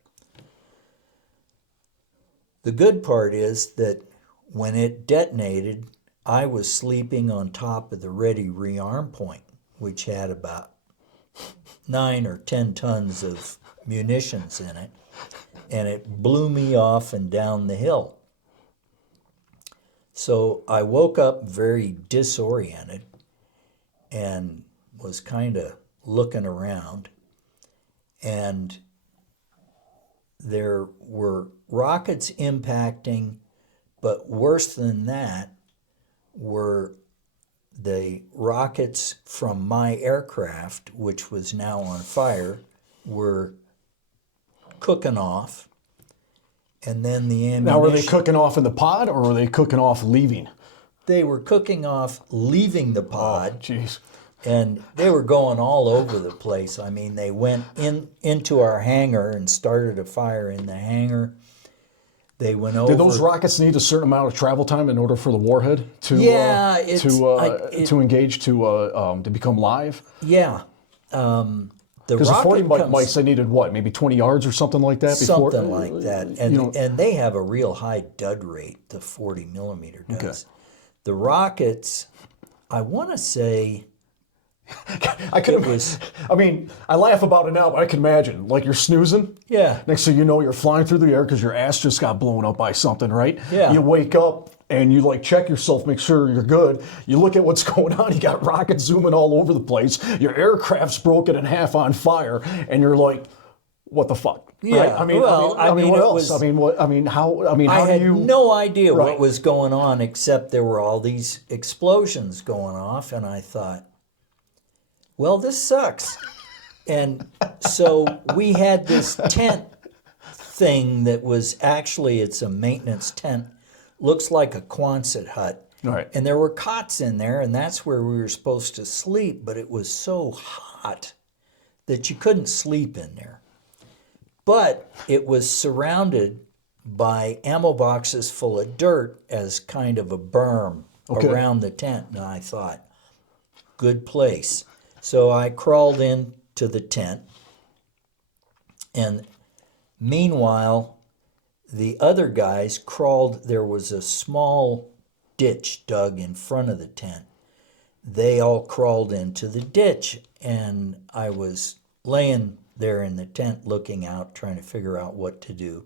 The good part is that when it detonated, I was sleeping on top of the ready rearm point, which had about 9 or 10 tons of munitions in it, and it blew me off and down the hill. So I woke up very disoriented and was kind of looking around, and there were rockets impacting, but worse than that were the rockets from my aircraft, which was now on fire, were cooking off. And then the ammunition... Now, were they cooking off in the pod, or were they cooking off leaving? They were cooking off leaving the pod. Jeez. And they were going all over the place. I mean, they went into our hangar and started a fire in the hangar. They went over... Did those rockets need a certain amount of travel time in order for the warhead to engage, to become live? Yeah. Because the 40 mics, they needed what, maybe 20 yards or something like that? Something like that. And they have a real high dud rate, the 40 millimeter does. Okay. The rockets, I want to say... I laugh about it now, but I can imagine. Like, you're snoozing. Yeah. Next thing you know, you're flying through the air because your ass just got blown up by something, right? Yeah. You wake up and you check yourself, make sure you're good. You look at what's going on. You got rockets zooming all over the place. Your aircraft's broken in half on fire, and you're like, "What the fuck?" Yeah. Right? What else? I had no idea what was going on, except there were all these explosions going off, and I thought, well, this sucks. And so we had this tent thing that was actually, it's a maintenance tent, looks like a Quonset hut. Right. And there were cots in there, and that's where we were supposed to sleep, but it was so hot that you couldn't sleep in there. But it was surrounded by ammo boxes full of dirt as kind of a berm around the tent. And I thought, good place. So I crawled into the tent, and meanwhile, the other guys crawled. There was a small ditch dug in front of the tent. They all crawled into the ditch, and I was laying there in the tent looking out, trying to figure out what to do.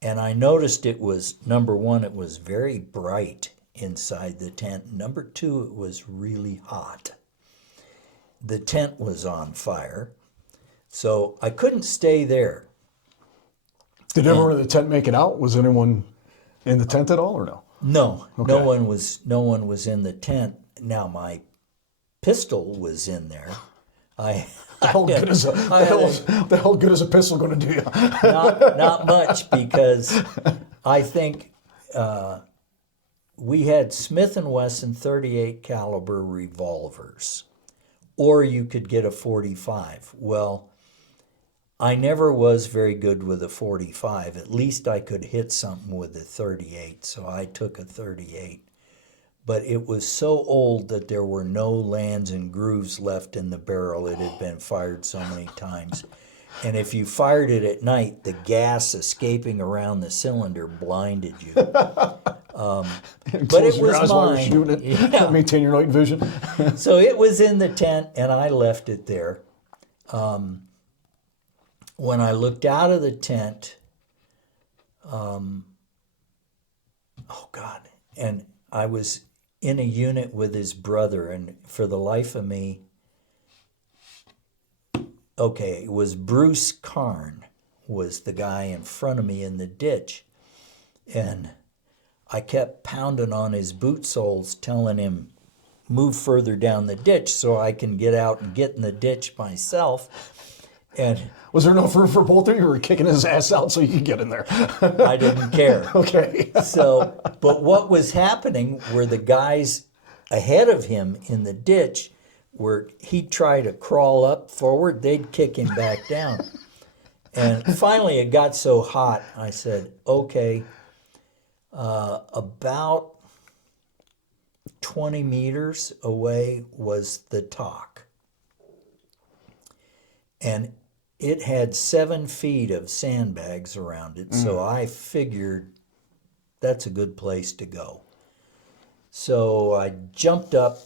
And I noticed it was, number one, it was very bright inside the tent. Number two, it was really hot. The tent was on fire, so I couldn't stay there. Did everyone in the tent make it out? Was anyone in the tent at all, or no? No, Okay. no one was in the tent. Now my pistol was in there. The hell good is a pistol going to do you? not much, because I think we had Smith & Wesson 38 caliber revolvers, or you could get a 45. Well, I never was very good with a 45. At least I could hit something with a 38, so I took a 38. But it was so old that there were no lands and grooves left in the barrel. It had been fired so many times. And if you fired it at night, the gas escaping around the cylinder blinded you. But it was mine. Yeah. Maintain your night vision. So it was in the tent, and I left it there. When I looked out of the tent, and I was in a unit with his brother, and for the life of me, it was Bruce Karn was the guy in front of me in the ditch, and I kept pounding on his boot soles, telling him, move further down the ditch so I can get out and get in the ditch myself. And was there enough room for both of you? You were kicking his ass out so you could get in there. I didn't care. Okay. But what was happening were the guys ahead of him in the ditch, where he'd try to crawl up forward, they'd kick him back down. And finally it got so hot, I said, okay, about 20 meters away was the talk. And it had 7 feet of sandbags around it, so I figured that's a good place to go. So I jumped up,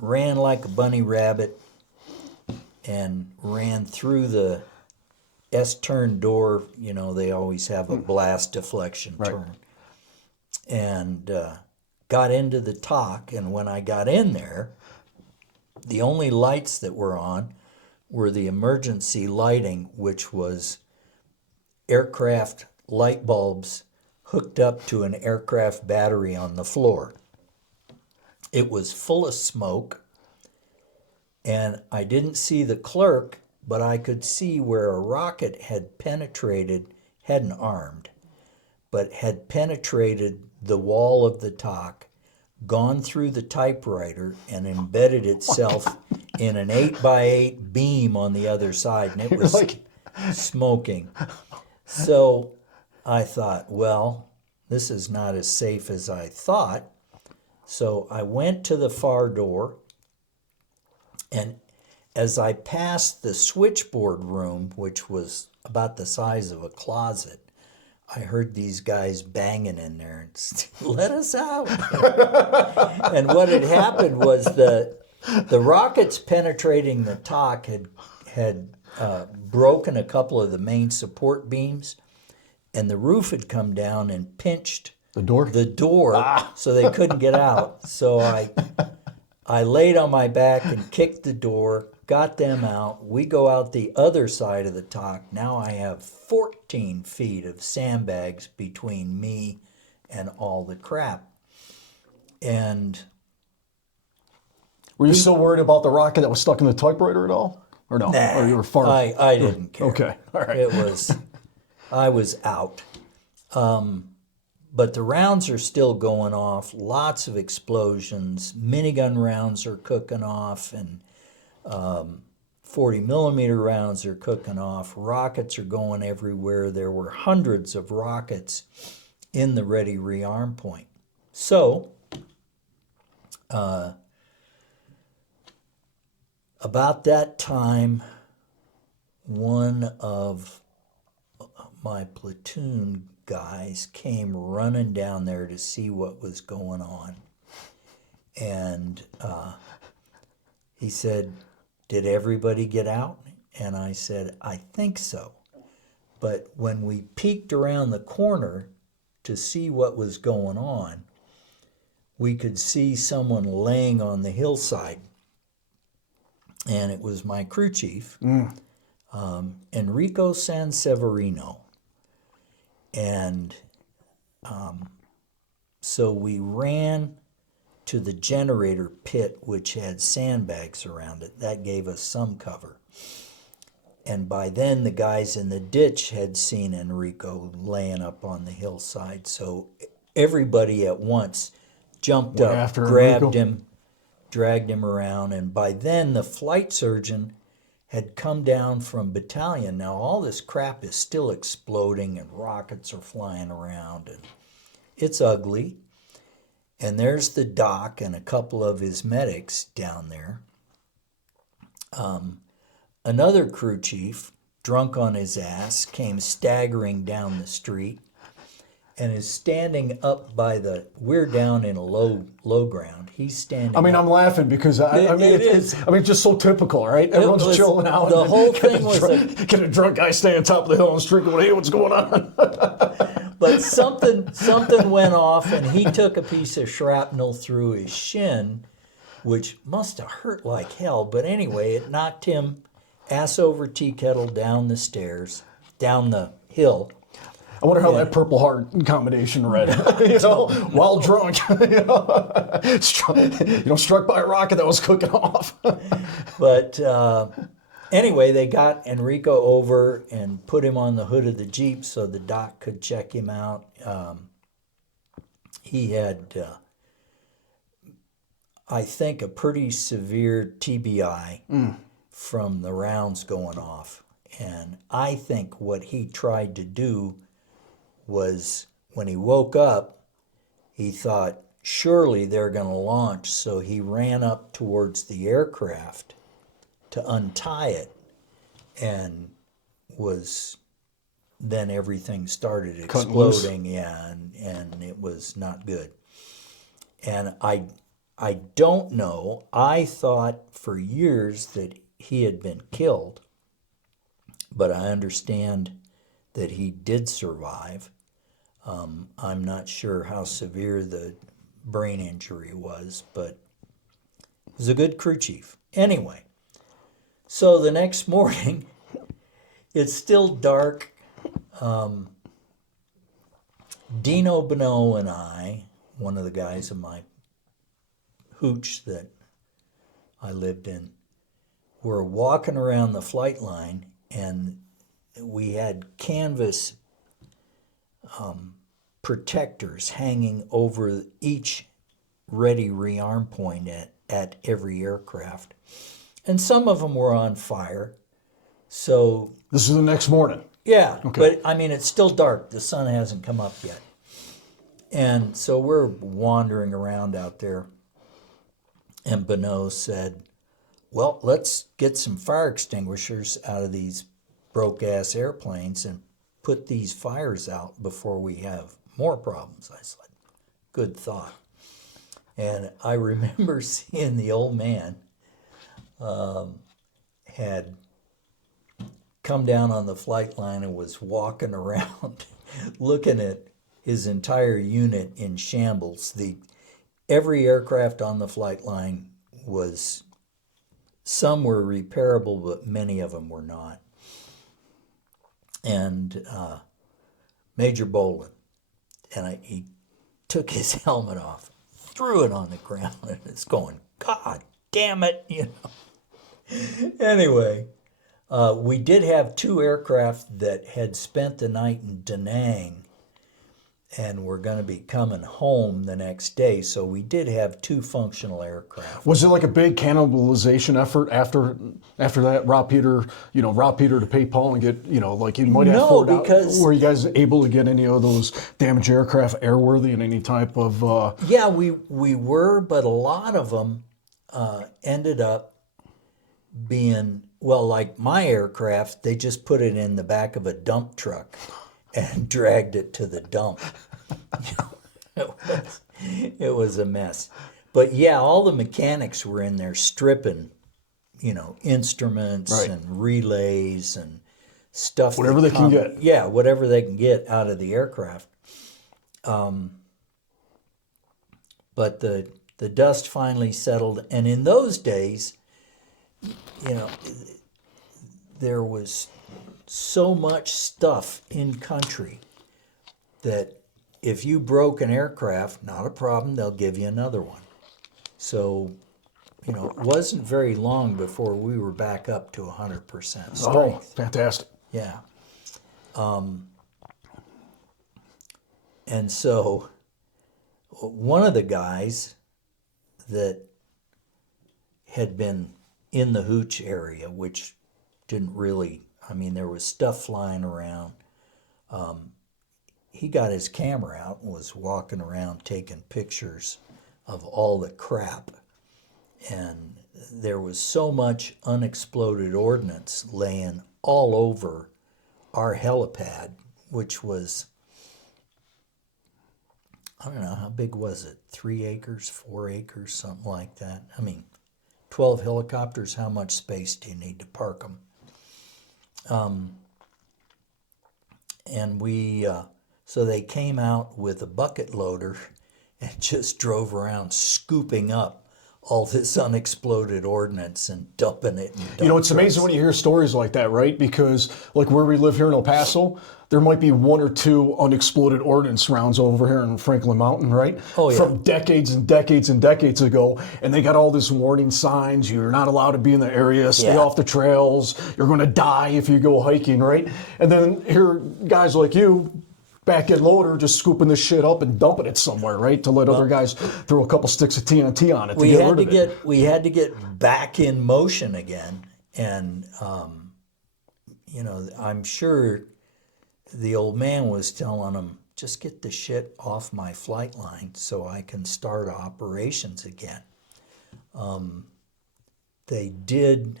ran like a bunny rabbit, and ran through the S-turn door. You know, they always have a blast deflection turn. And got into the talk, and when I got in there, the only lights that were on were the emergency lighting, which was aircraft light bulbs hooked up to an aircraft battery on the floor. It was full of smoke, and I didn't see the clerk, but I could see where a rocket had penetrated, hadn't armed, but had penetrated the wall of the talk, gone through the typewriter, and embedded itself in an 8x8 beam on the other side, and it was like, smoking. So I thought, well, this is not as safe as I thought. So I went to the far door, and as I passed the switchboard room, which was about the size of a closet, I heard these guys banging in there and let us out. And what had happened was the rockets penetrating the talk had broken a couple of the main support beams, and the roof had come down and pinched the door? the door so they couldn't get out. So I laid on my back and kicked the door, got them out. We go out the other side of the talk. Now I have 14 feet of sandbags between me and all the crap. And Were you still worried about the rocket that was stuck in the typewriter at all? Or no? nah, Or you were far? I didn't care. Okay, all right. I was out. But the rounds are still going off, lots of explosions, minigun rounds are cooking off, and 40 millimeter rounds are cooking off, rockets are going everywhere. There were hundreds of rockets in the ready rearm point. So, about that time, one of my platoon guys came running down there to see what was going on. And he said, "Did everybody get out?" And I said, "I think so." But when we peeked around the corner to see what was going on, we could see someone laying on the hillside. And it was my crew chief, Enrico Sanseverino. And so we ran to the generator pit, which had sandbags around it. That gave us some cover. And by then, the guys in the ditch had seen Enrico laying up on the hillside. So everybody at once jumped Went up, after grabbed Enrico? him, dragged him around. And by then, the flight surgeon had come down from battalion. Now, all this crap is still exploding and rockets are flying around, and it's ugly. And there's the doc and a couple of his medics down there. Another crew chief, drunk on his ass, came staggering down the street and is standing up by we're down in a low ground. He's standing I mean, up. I'm laughing because it's just so typical, right? Everyone's was- chilling out. the whole Get thing a was get a drunk guy staying on top of the hill on the street going, "Hey, what's going on?" But something went off, and he took a piece of shrapnel through his shin, which must have hurt like hell. But anyway, it knocked him ass over tea kettle down the stairs, down the hill. I wonder how that Purple Heart combination read. While drunk, struck by a rocket that was cooking off. But anyway, they got Enrico over and put him on the hood of the Jeep so the doc could check him out. He had, I think, a pretty severe TBI from the rounds going off. And I think what he tried to do was, when he woke up, he thought, surely they're going to launch. So he ran up towards the aircraft to untie it, and then everything started exploding. Yeah, and it was not good. And I don't know. I thought for years that he had been killed, but I understand that he did survive. I'm not sure how severe the brain injury was, but he was a good crew chief. Anyway, so the next morning, it's still dark. Dino Bonneau and I, one of the guys hooch that I lived in were walking around the flight line, and we had canvas protectors hanging over each ready rearm point at every aircraft. And some of them were on fire. So, This is the next morning. yeah, Okay. but I mean, it's still dark. The sun hasn't come up yet. And so we're wandering around out there. And Bonneau said, well, let's get some fire extinguishers out of these broke-ass airplanes and put these fires out before we have more problems. I said, good thought. And I remember seeing the old man had come down on the flight line and was walking around looking at his entire unit in shambles. Every aircraft on the flight line was, some were repairable, but many of them were not. And Major Bolin, and he took his helmet off, threw it on the ground, and it's going, God damn it, you know. Anyway, we did have 2 aircraft that had spent the night in Da Nang and were going to be coming home the next day, so we did have 2 functional aircraft. Was it like a big cannibalization effort after that? Rob Peter to pay Paul and get, like you might have No, Ford out. because- Were you guys able to get any of those damaged aircraft airworthy in any type of? Yeah, we were, but a lot of them ended up being, well, like my aircraft, they just put it in the back of a dump truck and dragged it to the dump. It was a mess. But yeah, all the mechanics were in there stripping, instruments Right. and relays and stuff. Whatever they can get. Yeah, whatever they can get out of the aircraft. But the dust finally settled. And in those days, there was so much stuff in country that if you broke an aircraft, not a problem, they'll give you another one. So, it wasn't very long before we were back up to 100% Oh, strength. fantastic! Yeah. And so one of the guys that had been in the hooch area, which didn't really, there was stuff flying around. He got his camera out and was walking around taking pictures of all the crap. And there was so much unexploded ordnance laying all over our helipad, which was, I don't know, how big was it? 3 acres, 4 acres, something like that. 12 helicopters, how much space do you need to park them? And so they came out with a bucket loader and just drove around scooping up all this unexploded ordnance and dumping it in dump It's amazing trucks. when you hear stories like that, right? Because like where we live here in El Paso, there might be 1 or 2 unexploded ordnance rounds over here in Franklin Mountain, right? Oh, yeah. From decades and decades and decades ago. And they got all this warning signs. You're not allowed to be in the area. Stay Yeah. off the trails. You're going to die if you go hiking, right? And then here, guys like you, back end loader, just scooping this shit up and dumping it somewhere, right? To let other guys throw a couple sticks of TNT on it to get rid of it. We had to get back in motion again, and I'm sure the old man was telling them, just get the shit off my flight line so I can start operations again. They did.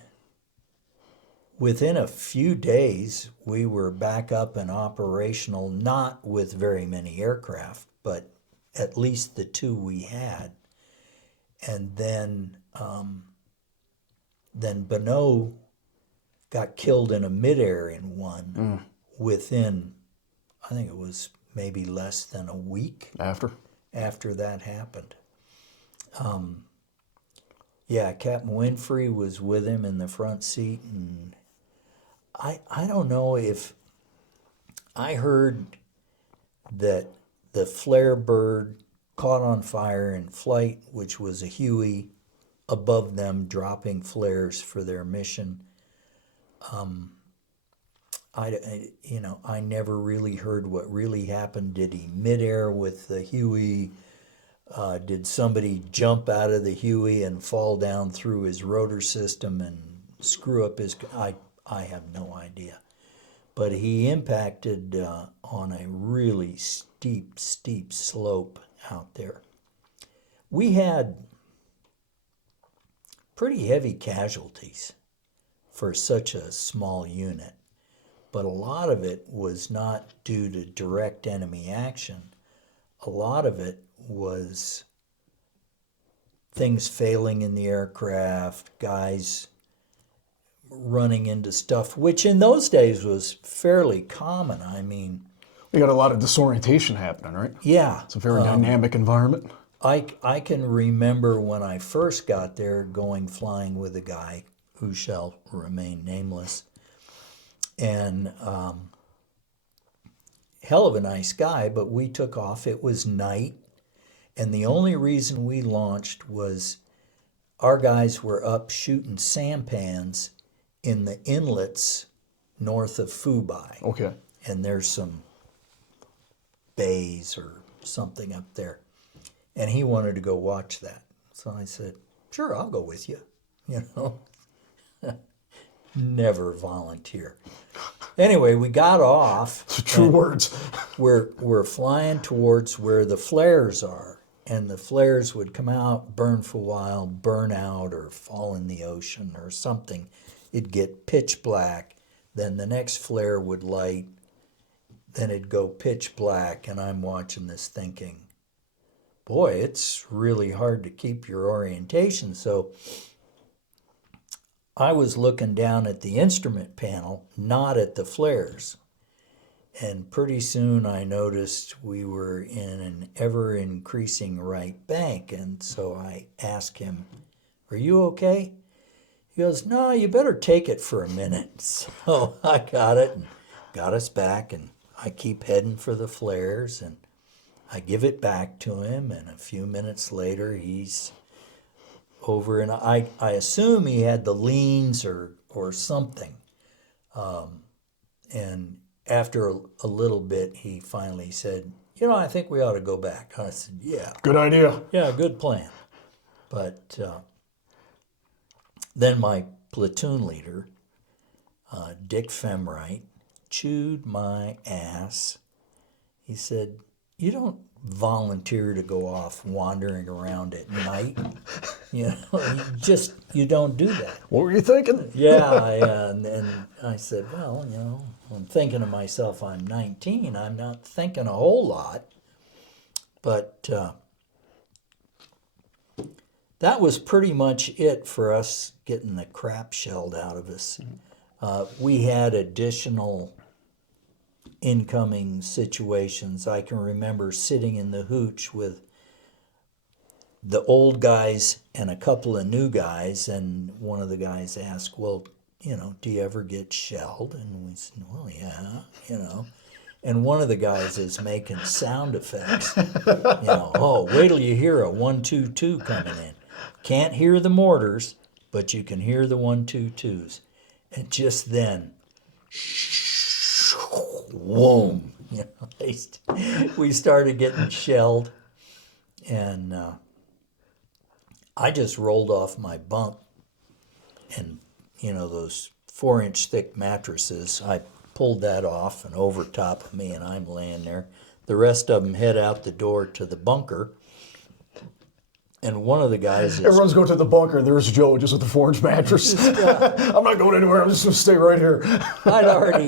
Within a few days, we were back up and operational, not with very many aircraft, but at least the 2 we had. And then Bonneau got killed in a midair in one within, I think it was maybe less than a week After that happened. Yeah, Captain Winfrey was with him in the front seat, and I don't know if I heard that the flare bird caught on fire in flight, which was a Huey above them dropping flares for their mission. I never really heard what really happened. Did he midair with the Huey? Did somebody jump out of the Huey and fall down through his rotor system and screw up his... I have no idea. But he impacted on a really steep slope out there. We had pretty heavy casualties for such a small unit, but a lot of it was not due to direct enemy action. A lot of it was things failing in the aircraft, guys running into stuff, which in those days was fairly common. I mean, We got a lot of disorientation happening, right? yeah. It's a very dynamic environment. I can remember when I first got there going flying with a guy who shall remain nameless. And hell of a nice guy, but we took off. It was night. And the only reason we launched was our guys were up shooting sampans in the inlets north of Fubai. Okay. And there's some bays or something up there. And he wanted to go watch that. So I said, sure, I'll go with you. You know, never volunteer. Anyway, we got off. True words. We're flying towards where the flares are. And the flares would come out, burn for a while, burn out, or fall in the ocean or something. It'd get pitch black. Then the next flare would light. Then it'd go pitch black. And I'm watching this thinking, boy, it's really hard to keep your orientation. So I was looking down at the instrument panel, not at the flares. And pretty soon I noticed we were in an ever-increasing right bank. And so I asked him, are you okay? He goes, no, you better take it for a minute. So I got it and got us back, and I keep heading for the flares, and I give it back to him, and a few minutes later he's over, and I assume he had the leans or something. And after a little bit, he finally said, I think we ought to go back. I said, yeah. Good idea. Yeah, good plan. But then my platoon leader, Dick Femright, chewed my ass. He said, you don't volunteer to go off wandering around at night. You don't do that. What were you thinking? Yeah, and I said, well, I'm thinking to myself, I'm 19. I'm not thinking a whole lot. But that was pretty much it for us getting the crap shelled out of us. We had additional incoming situations. I can remember sitting in the hooch with the old guys and a couple of new guys, and one of the guys asked, well, do you ever get shelled? And we said, well, yeah, And one of the guys is making sound effects. Oh, wait till you hear a 1-2-2 coming in. Can't hear the mortars, but you can hear the 1-2-2s. And just then, whoom, we started getting shelled, and I just rolled off my bunk, and those 4-inch thick mattresses, I pulled that off and over top of me, and I'm laying there. The rest of them head out the door to the bunker, and one of the guys is... Everyone's going to the bunker. There's Joe just with the 4-inch mattress. I'm not going anywhere. I'm just going to stay right here. I'd already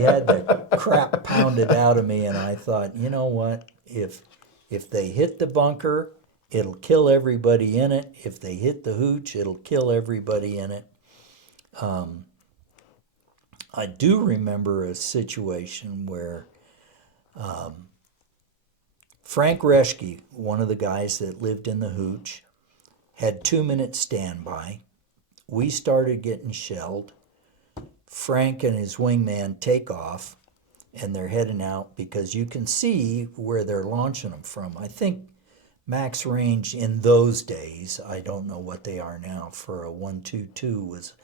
had the crap pounded out of me, and I thought, you know what? If they hit the bunker, it'll kill everybody in it. If they hit the hooch, it'll kill everybody in it. I do remember a situation where Frank Reschke, one of the guys that lived in the hooch, had 2-minute standby. We started getting shelled. Frank and his wingman take off. and they're heading out because you can see where they're launching them from. I think max range in those days, I don't know what they are now, for a 122 was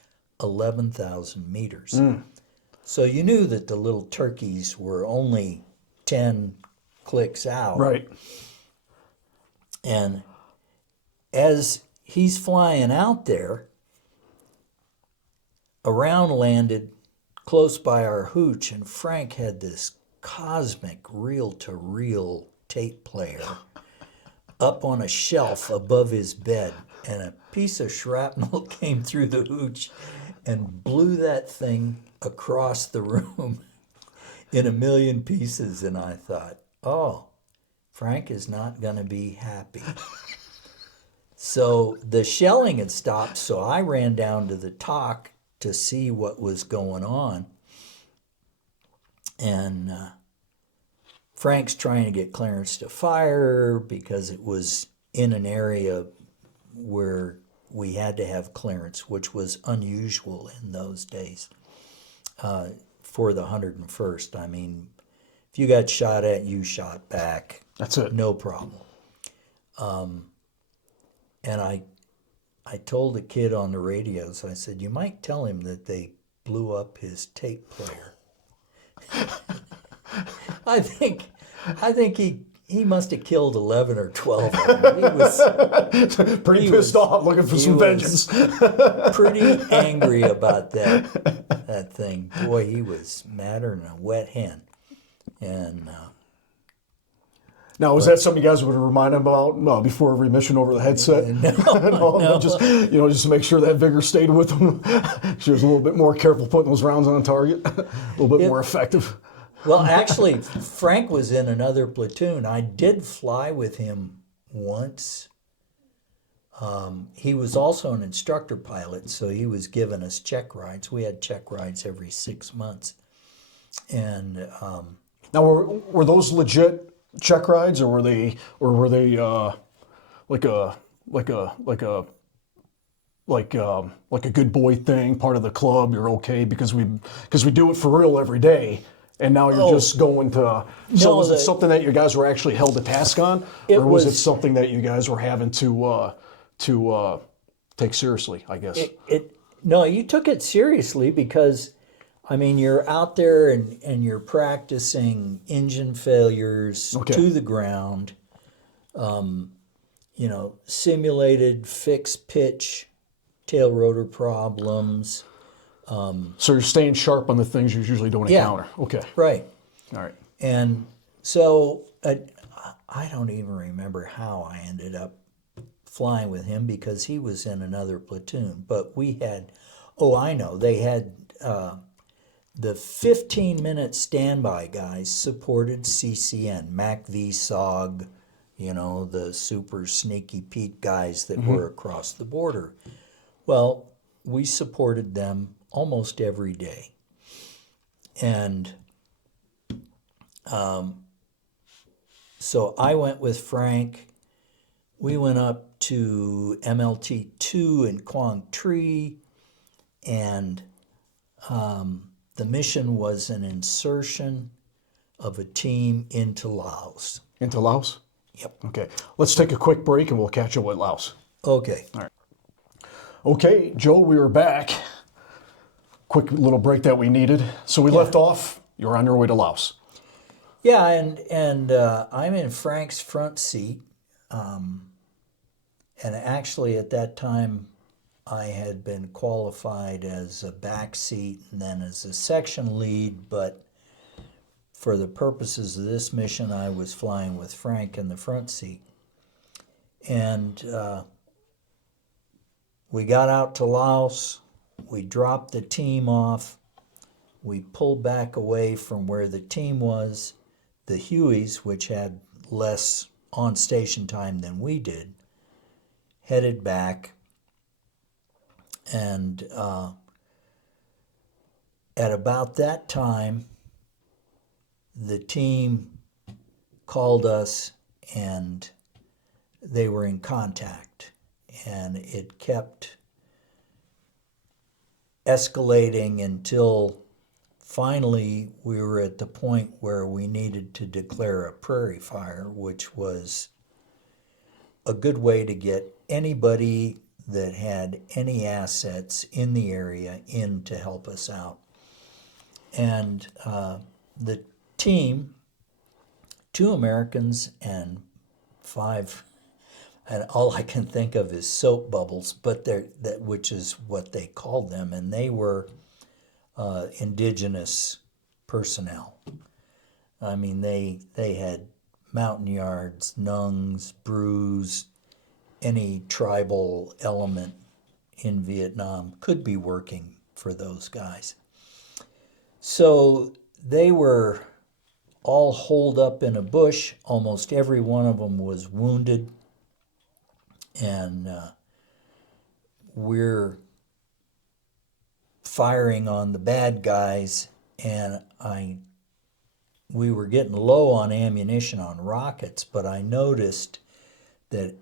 11,000 meters. So you knew that the little turkeys were only 10 clicks out. Right. And as he's flying out there, a round landed close by our hooch, and Frank had this cosmic reel-to-reel tape player up on a shelf above his bed, and a piece of shrapnel came through the hooch and blew that thing across the room in a million pieces. And I thought, oh, Frank is not going to be happy. So the shelling had stopped, so I ran down to the TOC to see what was going on. And Frank's trying to get clearance to fire because it was in an area where we had to have clearance, which was unusual in those days for the 101st. I mean, if you got shot at, you shot back. That's it. No problem. And I told the kid on the radios, I said, you might tell him that they blew up his tape player. I think he must have killed 11 or 12 of them. He was Pretty pissed off, looking for some vengeance. pretty angry about that thing. Boy, he was madder than a wet hen. And Now, was that something you guys would remind him about before every mission over the headset? No. Just just to make sure that vigor stayed with him. She was a little bit more careful putting those rounds on target, a little bit more effective. Well, actually, Frank was in another platoon. I did fly with him once. He was also an instructor pilot, so he was giving us check rides. We had check rides every 6 months. And Now, were those legit check rides, or were they like a good boy thing, part of the club? You're okay because we do it for real every day. And now you're just going to. So was it something that you guys were actually held to task on, or was it something that you guys were having to take seriously? I guess. No, you took it seriously because, I mean, you're out there and you're practicing engine failures to the ground. Simulated fixed pitch, tail rotor problems. So you're staying sharp on the things you usually don't encounter. Okay. Right. All right. And so I don't even remember how I ended up flying with him because he was in another platoon. But we had, I know, they had the 15-minute standby guys supported CCN, Mac V SOG, the super sneaky Pete guys that were across the border. Well, we supported them almost every day. And so I went with Frank. We went up to MLT-2 in Quang Tri, and the mission was an insertion of a team into Laos. Into Laos? Yep. Okay. Let's take a quick break and we'll catch up with Laos. Okay. All right. Okay, Joe, we were back. Quick little break that we needed. So we left off. You're on your way to Laos. Yeah, and I'm in Frank's front seat. And actually, at that time, I had been qualified as a back seat and then as a section lead, but for the purposes of this mission, I was flying with Frank in the front seat. And we got out to Laos. We dropped the team off. We pulled back away from where the team was. The Hueys, which had less on-station time than we did, headed back. And at about that time, the team called us and they were in contact. And it kept escalating until finally, we were at the point where we needed to declare a prairie fire, which was a good way to get anybody that had any assets in the area in to help us out. And the team, 2 Americans and 5, and all I can think of is soap bubbles, but which is what they called them, and they were indigenous personnel. I mean, they had Montagnards, Nungs, Brews, any tribal element in Vietnam could be working for those guys. So they were all holed up in a bush. Almost every one of them was wounded. And we're firing on the bad guys, and we were getting low on ammunition on rockets, but I noticed that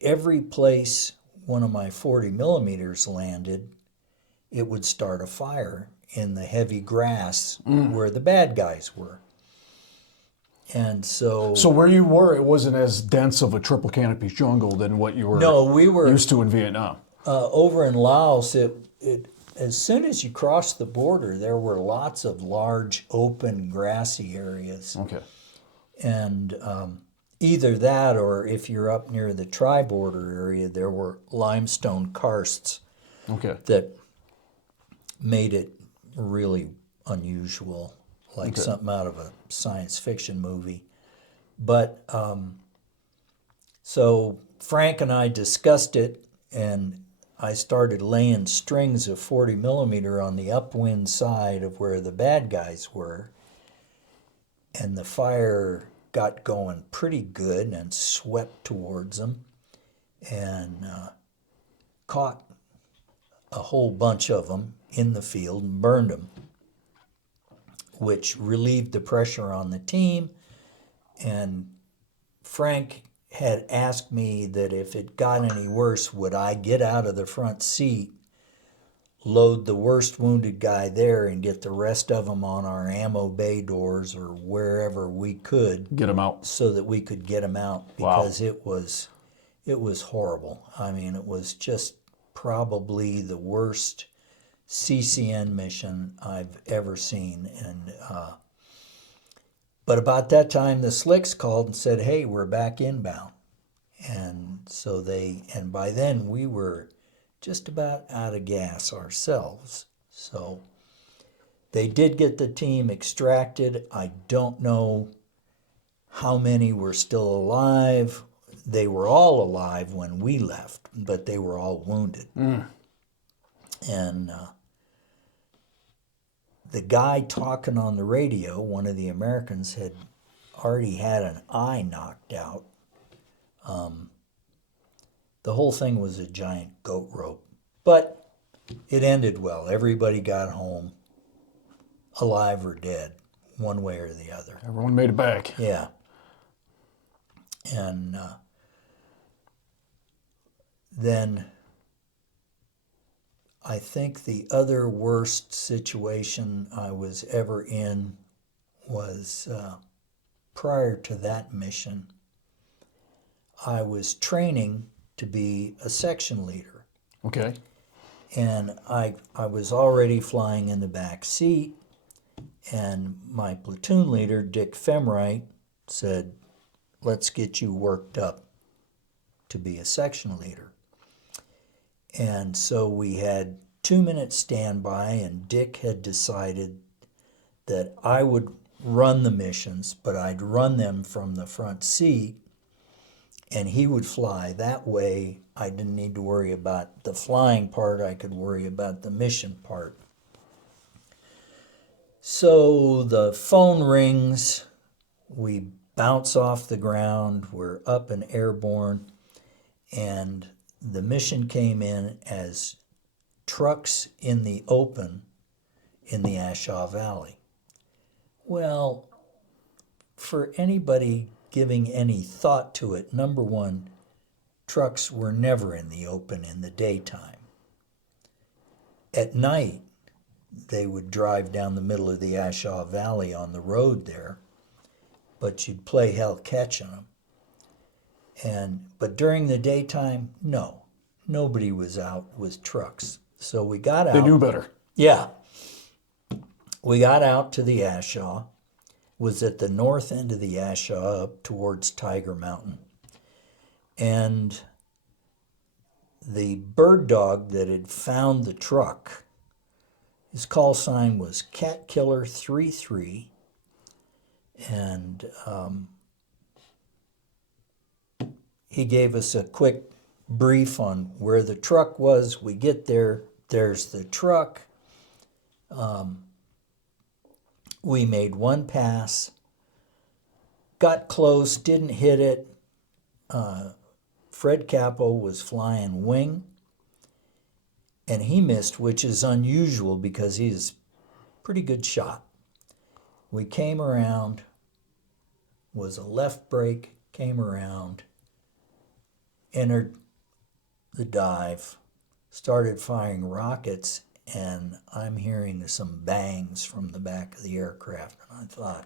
every place one of my 40 millimeters landed, it would start a fire in the heavy grass where the bad guys were. And so where you were, it wasn't as dense of a triple canopy jungle than what you were we were used to in Vietnam. over in Laos. As soon as you crossed the border, there were lots of large, open, grassy areas. Okay. And either that, or if you're up near the tri-border area, there were limestone karsts Okay. that made it really unusual, like something out of a science fiction movie. But so Frank and I discussed it, and I started laying strings of 40 millimeter on the upwind side of where the bad guys were, and the fire got going pretty good and swept towards them, and caught a whole bunch of them in the field and burned them, which relieved the pressure on the team. And Frank had asked me that if it got any worse, would I get out of the front seat, load the worst wounded guy there, and get the rest of them on our ammo bay doors or wherever we could, Get them out. so that we could get them out, because it was horrible. I mean, it was just probably the worst CCN mission I've ever seen. And but about that time, the Slicks called and said, "Hey, we're back inbound." And so and by then we were just about out of gas ourselves. So they did get the team extracted. I don't know how many were still alive. They were all alive when we left, but they were all wounded. And the guy talking on the radio, one of the Americans, had already had an eye knocked out. The whole thing was a giant goat rope. But it ended well. Everybody got home, alive or dead, one way or the other. Everyone made it back. Yeah. And then I think the other worst situation I was ever in was prior to that mission. I was training to be a section leader. Okay. And I was already flying in the back seat, and my platoon leader, Dick Femright, said, "Let's get you worked up to be a section leader." And so we had 2-minute standby, and Dick had decided that I would run the missions, but I'd run them from the front seat, and he would fly. That way I didn't need to worry about the flying part. I could worry about the mission part. So the phone rings, we bounce off the ground, we're up and airborne, and the mission came in as trucks in the open in the Ashaw Valley. Well, for anybody giving any thought to it, number one, trucks were never in the open in the daytime. At night, they would drive down the middle of the Ashaw Valley on the road there, but you'd play hell catching them. But during the daytime, no, nobody was out with trucks. So we got out. They knew better. Yeah. We got out to the Ashaw, was at the north end of the Ashaw up towards Tiger Mountain. And the bird dog that had found the truck, his call sign was Cat Killer 33. And he gave us a quick brief on where the truck was. We get there, there's the truck. We made one pass, got close, didn't hit it. Fred Capo was flying wing, and he missed, which is unusual because he's a pretty good shot. We came around, was a left break, came around, entered the dive, started firing rockets, and I'm hearing some bangs from the back of the aircraft. And I thought,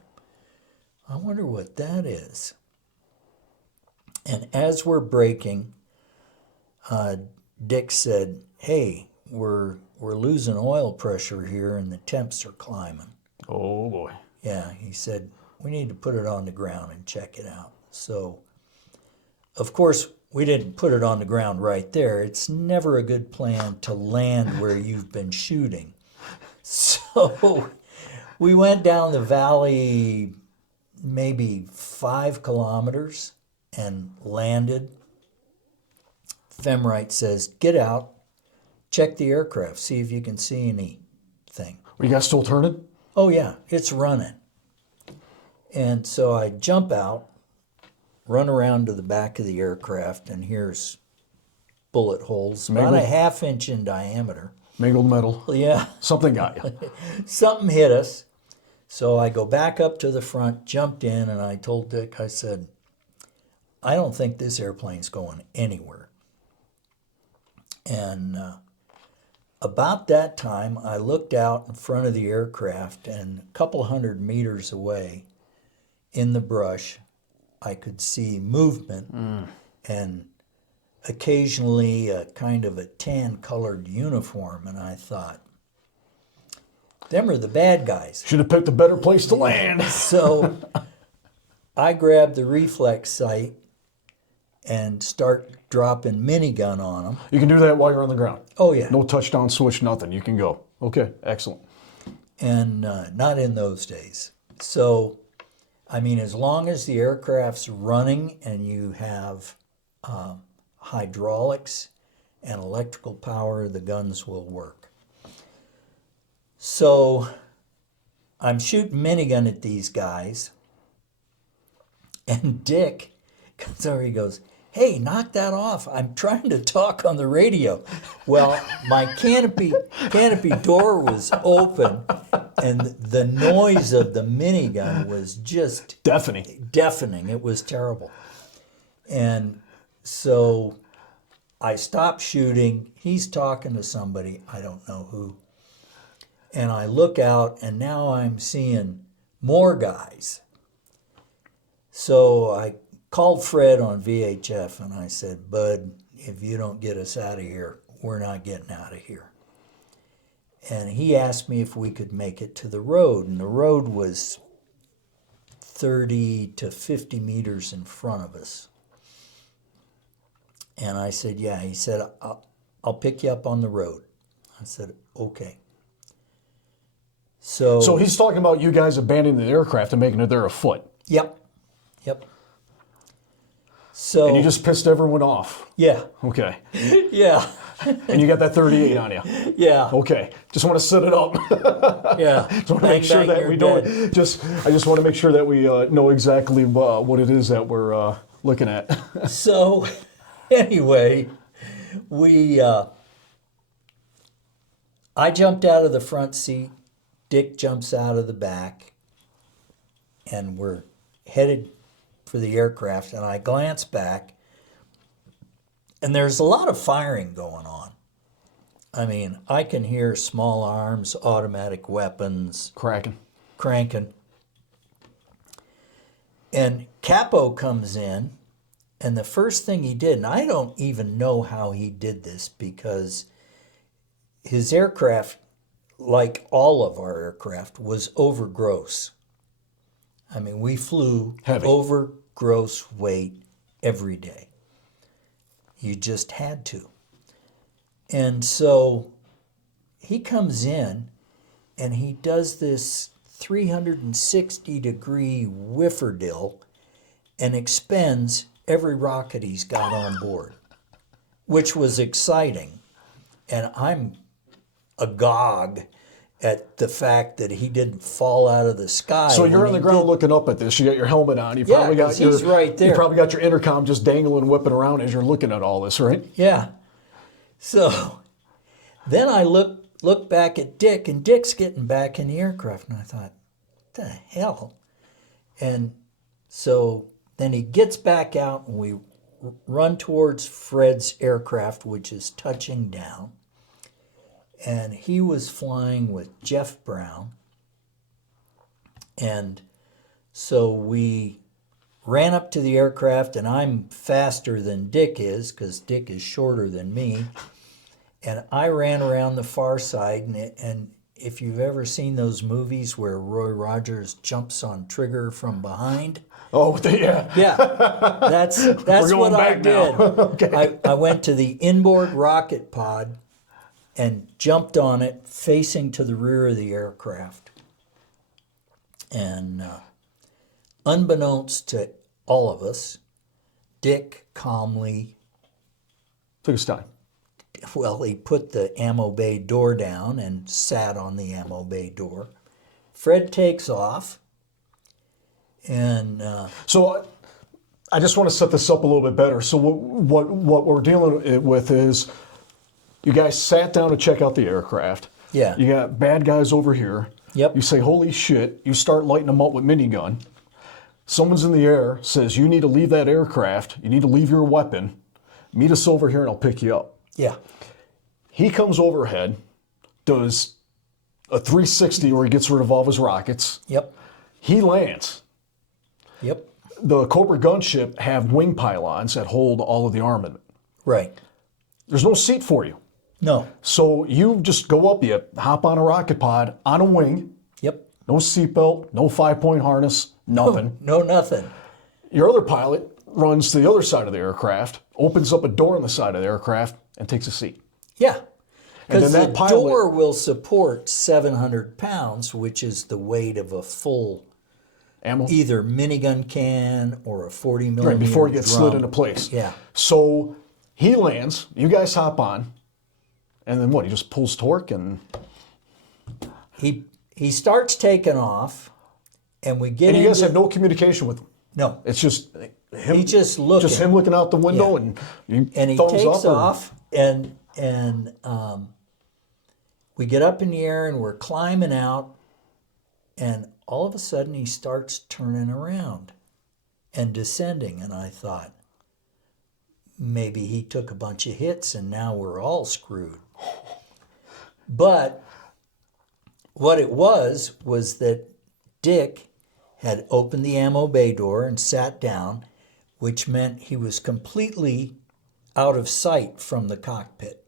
I wonder what that is. And as we're braking, Dick said, hey, we're losing oil pressure here and the temps are climbing. Oh, boy. Yeah, he said, we need to put it on the ground and check it out. So, of course, we didn't put it on the ground right there. It's never a good plan to land where you've been shooting. So we went down the valley maybe 5 kilometers and landed. Femrite says, get out, check the aircraft, see if you can see anything. Were you guys still turning? Oh yeah, it's running. And so I jump out, run around to the back of the aircraft, and here's bullet holes, about a ½ inch in diameter. Mangled metal. Yeah. Something got you. Something hit us. So I go back up to the front, jumped in, and I told Dick, I said, I don't think this airplane's going anywhere. And about that time, I looked out in front of the aircraft, and a couple 100 meters away in the brush, I could see movement and occasionally a kind of a tan-colored uniform, and I thought, them are the bad guys. Should have picked a better place to land. So I grabbed the reflex sight and start dropping minigun on them. You can do that while you're on the ground. Oh, yeah. No touchdown switch, nothing. You can go. Okay, excellent. And not in those days. So, I mean, as long as the aircraft's running and you have hydraulics and electrical power, the guns will work. So I'm shooting minigun at these guys, and Dick comes over, he goes, hey, knock that off. I'm trying to talk on the radio. Well, my canopy door was open, and the noise of the minigun was just Deafening. It was terrible. And so I stopped shooting. He's talking to somebody, I don't know who. And I look out, and now I'm seeing more guys. So I called Fred on VHF, and I said, Bud, if you don't get us out of here, we're not getting out of here. And he asked me if we could make it to the road, and the road was 30 to 50 meters in front of us. And I said, yeah. He said, I'll pick you up on the road. I said, okay. So he's talking about you guys abandoning the aircraft and making it there afoot. Yep. So, And you just pissed everyone off. yeah. Okay. Yeah. And you got that 38 on you. Yeah. Okay. Just want to set it up. Yeah. Just want to make sure that we don't. I just want to make sure that we know exactly what it is that we're looking at. So, anyway, I jumped out of the front seat. Dick jumps out of the back, and we're headed for the aircraft. And I glance back, and there's a lot of firing going on. I mean, I can hear small arms, automatic weapons, Cracking. cranking. And Capo comes in, and the first thing he did, and I don't even know how he did this because his aircraft, like all of our aircraft, was over gross. I mean, we flew Heavy. over gross weight every day. You just had to. And so he comes in and he does this 360-degree whifferdil and expends every rocket he's got on board, which was exciting. And I'm agog at the fact that he didn't fall out of the sky. So you're when on the he ground did. looking up at this. You got your helmet on. You Yeah, probably got 'cause he's right there. You probably got your intercom just dangling, whipping around as you're looking at all this, right? Yeah. So then I look back at Dick, and Dick's getting back in the aircraft, and I thought, what the hell? And so then he gets back out, and we run towards Fred's aircraft, which is touching down. And he was flying with Jeff Brown. And so we ran up to the aircraft, and I'm faster than Dick is because Dick is shorter than me. And I ran around the far side, and if you've ever seen those movies where Roy Rogers jumps on Trigger from behind, Oh, yeah. yeah, that's going what I back did. now. Okay. I went to the inboard rocket pod and jumped on it, facing to the rear of the aircraft. And unbeknownst to all of us, Dick calmly, Took his time. well, he put the ammo bay door down and sat on the ammo bay door. Fred takes off, and So I just want to set this up a little bit better. So what we're dealing with is you guys sat down to check out the aircraft. Yeah. You got bad guys over here. Yep. You say, holy shit. You start lighting them up with minigun. Someone's in the air, says, you need to leave that aircraft. You need to leave your weapon. Meet us over here and I'll pick you up. yeah, He comes overhead, does a 360 where he gets rid of all of his rockets. yep, He lands. yep, The Cobra Gunship have wing pylons that hold all of the armament. right. There's no seat for you. No, So you just go up, you hop on a rocket pod, on a wing, yep, no seatbelt, no 5-point harness, nothing. no, nothing. Your other pilot runs to the other side of the aircraft, opens up a door on the side of the aircraft, and takes a seat. Yeah, And then because that the pilot- door will support 700 pounds, which is the weight of a full Ammo? either minigun can or a 40 millimeter Right, before it gets drum. slid into place. Yeah, So he lands, you guys hop on, and then what? He just pulls torque and he starts taking off, and we get you guys into have no communication with him. no, It's just him. He's just looking. Just him looking out the window Yeah. and he thumbs takes up or- off, and we get up in the air, and we're climbing out, and all of a sudden he starts turning around and descending, and I thought maybe he took a bunch of hits and now we're all screwed. But what it was that Dick had opened the ammo bay door and sat down, which meant he was completely out of sight from the cockpit.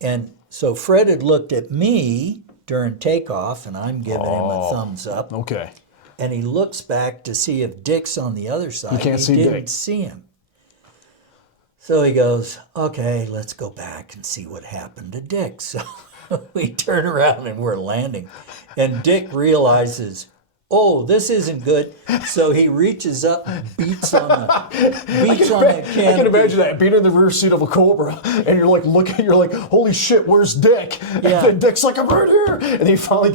And so Fred had looked at me during takeoff, and I'm giving him a thumbs up. Okay. And he looks back to see if Dick's on the other side. He can't see didn't Dick. see him. So he goes, okay, let's go back and see what happened to Dick. So we turn around and we're landing. And Dick realizes, oh, this isn't good. So he reaches up and beats on the I can canopy. imagine that, being in the rear seat of a Cobra, and you're like looking, you're like, holy shit, where's Dick? And Yeah. then Dick's like, I'm right here. And he finally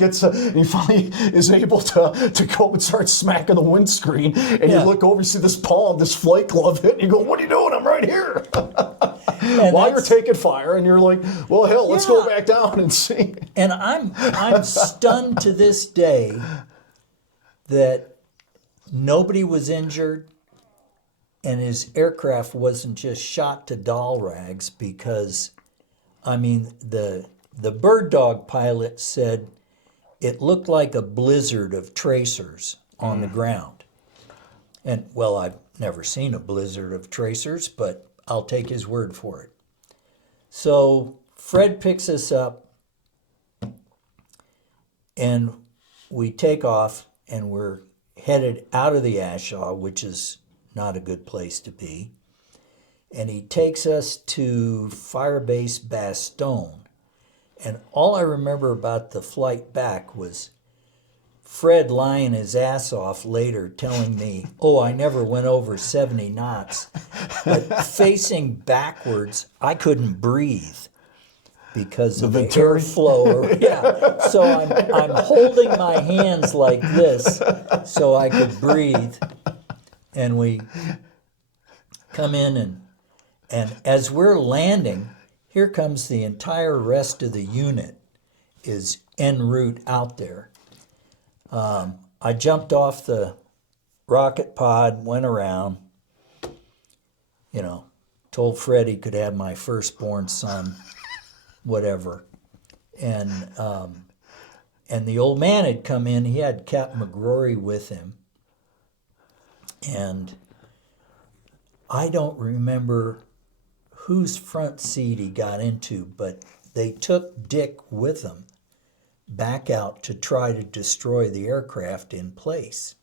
is able to go and start smacking the windscreen. And Yeah. you look over, you see this palm, this flight glove hit, and you go, what are you doing? I'm right here. And While you're that's- taking fire, and you're like, well, hell, let's go Yeah. back down and see. And I'm stunned to this day that nobody was injured and his aircraft wasn't just shot to doll rags, because I mean, the bird dog pilot said it looked like a blizzard of tracers on the ground. And, well, I've never seen a blizzard of tracers, but I'll take his word for it. So Fred picks us up, and we take off, and we're headed out of the Ashaw, which is not a good place to be. And he takes us to Firebase Bastogne. And all I remember about the flight back was Fred lying his ass off later telling me, oh, I never went over 70 knots. But facing backwards, I couldn't breathe because of the airflow. Yeah. So I'm holding my hands like this so I could breathe. And we come in, and as we're landing, here comes the entire rest of the unit is en route out there. I jumped off the rocket pod, went around, told Fred he could have my firstborn son, whatever. And the old man had come in. He had Captain McGrory with him. And I don't remember whose front seat he got into, but they took Dick with them back out to try to destroy the aircraft in place.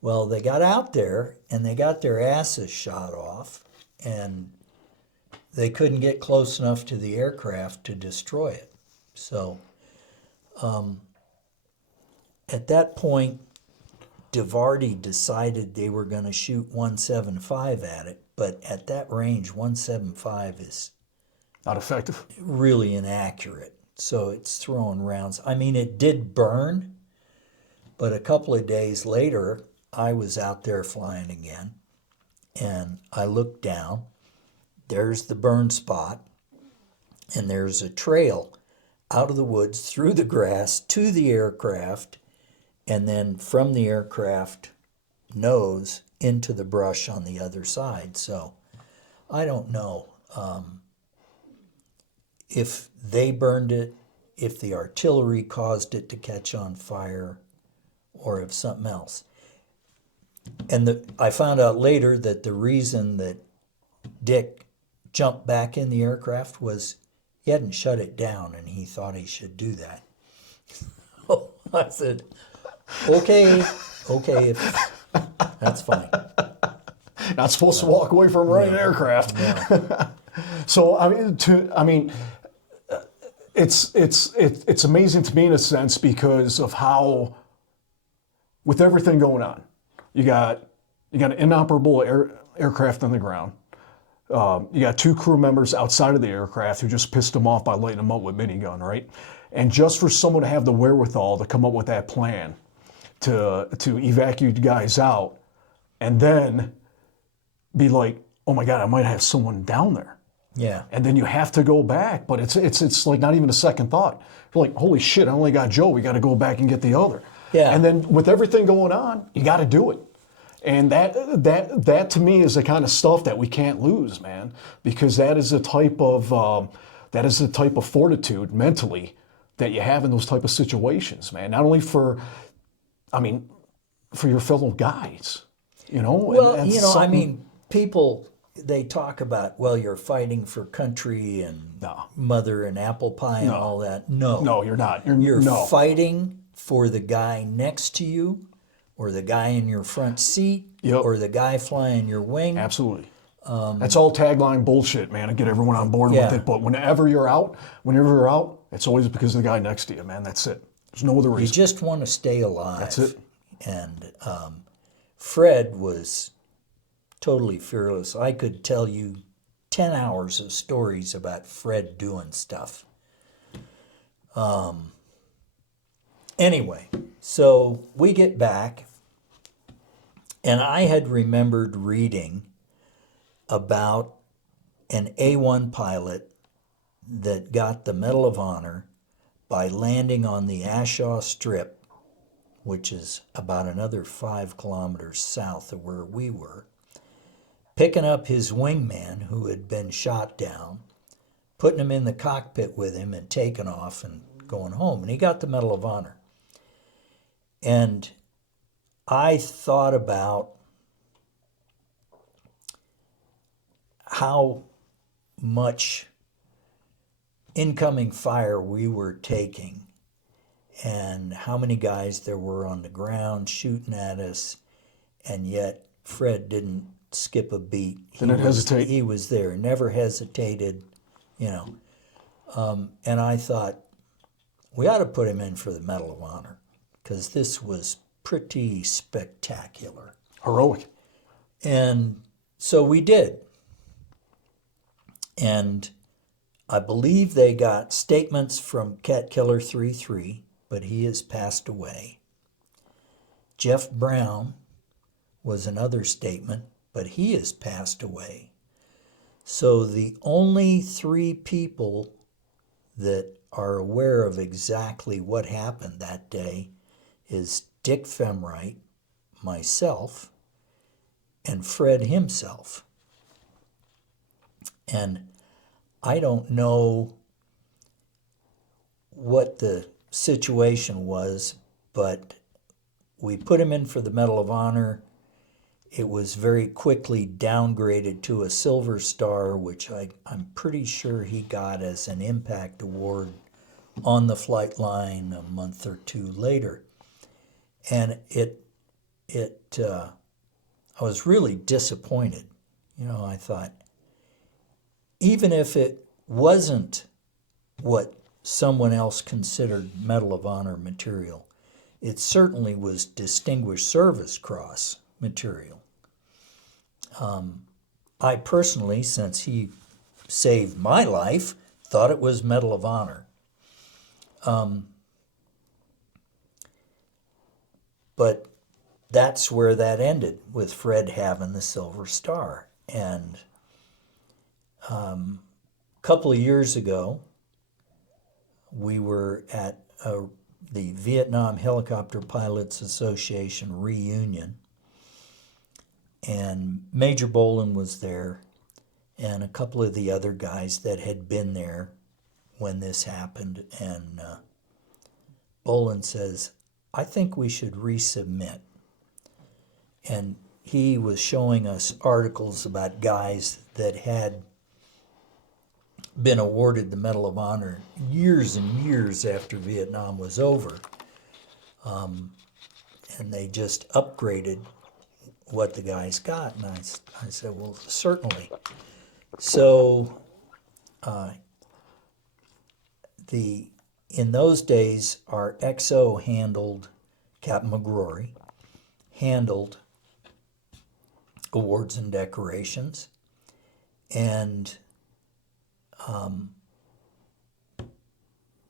Well, they got out there and they got their asses shot off, and they couldn't get close enough to the aircraft to destroy it. So at that point, DeVardy decided they were going to shoot 175 at it, but at that range, 175 is Not effective. really inaccurate. So it's throwing rounds. I mean, it did burn, but a couple of days later, I was out there flying again, and I looked down. There's the burn spot, and there's a trail out of the woods through the grass to the aircraft, and then from the aircraft nose into the brush on the other side. So I don't know if they burned it, if the artillery caused it to catch on fire, or if something else. And I found out later that the reason that Dick jumped back in the aircraft was he hadn't shut it down, and he thought he should do that. I said, okay, that's fine. Not supposed to walk away from running an aircraft. Yeah. So it's amazing to me in a sense because of how, with everything going on, you got an inoperable aircraft on the ground. You got two crew members outside of the aircraft who just pissed them off by lighting them up with minigun, right? And just for someone to have the wherewithal to come up with that plan to evacuate guys out, and then be like, oh my God, I might have someone down there. Yeah. And then you have to go back, but it's like not even a second thought. You're like, holy shit, I only got Joe. We got to go back and get the other. Yeah. And then with everything going on, you got to do it. And that to me is the kind of stuff that we can't lose, man, because that is the type of fortitude mentally that you have in those type of situations, man. Not only for your fellow guys, Well, people, they talk about, well, you're fighting for country and mother and apple pie and all that. No, you're not. You're fighting for the guy next to you, or the guy in your front seat, or the guy flying your wing. Absolutely. That's all tagline bullshit, man, and get everyone on board with it. But whenever you're out, it's always because of the guy next to you, man. That's it. There's no other reason. You just want to stay alive. That's it. And Fred was totally fearless. I could tell you 10 hours of stories about Fred doing stuff. Anyway, so we get back, and I had remembered reading about an A-1 pilot that got the Medal of Honor by landing on the Ashaw Strip, which is about another 5 kilometers south of where we were, picking up his wingman who had been shot down, putting him in the cockpit with him and taking off and going home. And he got the Medal of Honor. And I thought about how much incoming fire we were taking and how many guys there were on the ground shooting at us, and yet Fred didn't skip a beat. Didn't hesitate. He was there, never hesitated, you know. And I thought, we ought to put him in for the Medal of Honor, because this was pretty spectacular. Heroic. And so we did. And I believe they got statements from Cat Killer 3-3, but he has passed away. Jeff Brown was another statement, but he has passed away. So the only 3 people that are aware of exactly what happened that day is Dick Femright, myself, and Fred himself. And I don't know what the situation was, but we put him in for the Medal of Honor. It was very quickly downgraded to a Silver Star, which I'm pretty sure he got as an impact award on the flight line a month or 2 later. And I was really disappointed. You know, I thought, even if it wasn't what someone else considered Medal of Honor material, it certainly was Distinguished Service Cross material. I personally, since he saved my life, thought it was Medal of Honor. But that's where that ended, with Fred having the Silver Star. And a couple of years ago, we were at the Vietnam Helicopter Pilots Association reunion, and Major Bolin was there, and a couple of the other guys that had been there when this happened. And Bolin says, I think we should resubmit. And he was showing us articles about guys that had been awarded the Medal of Honor years and years after Vietnam was over. And they just upgraded what the guys got. And I said, well, certainly. So in those days, our XO handled, Captain McGrory, handled awards and decorations. And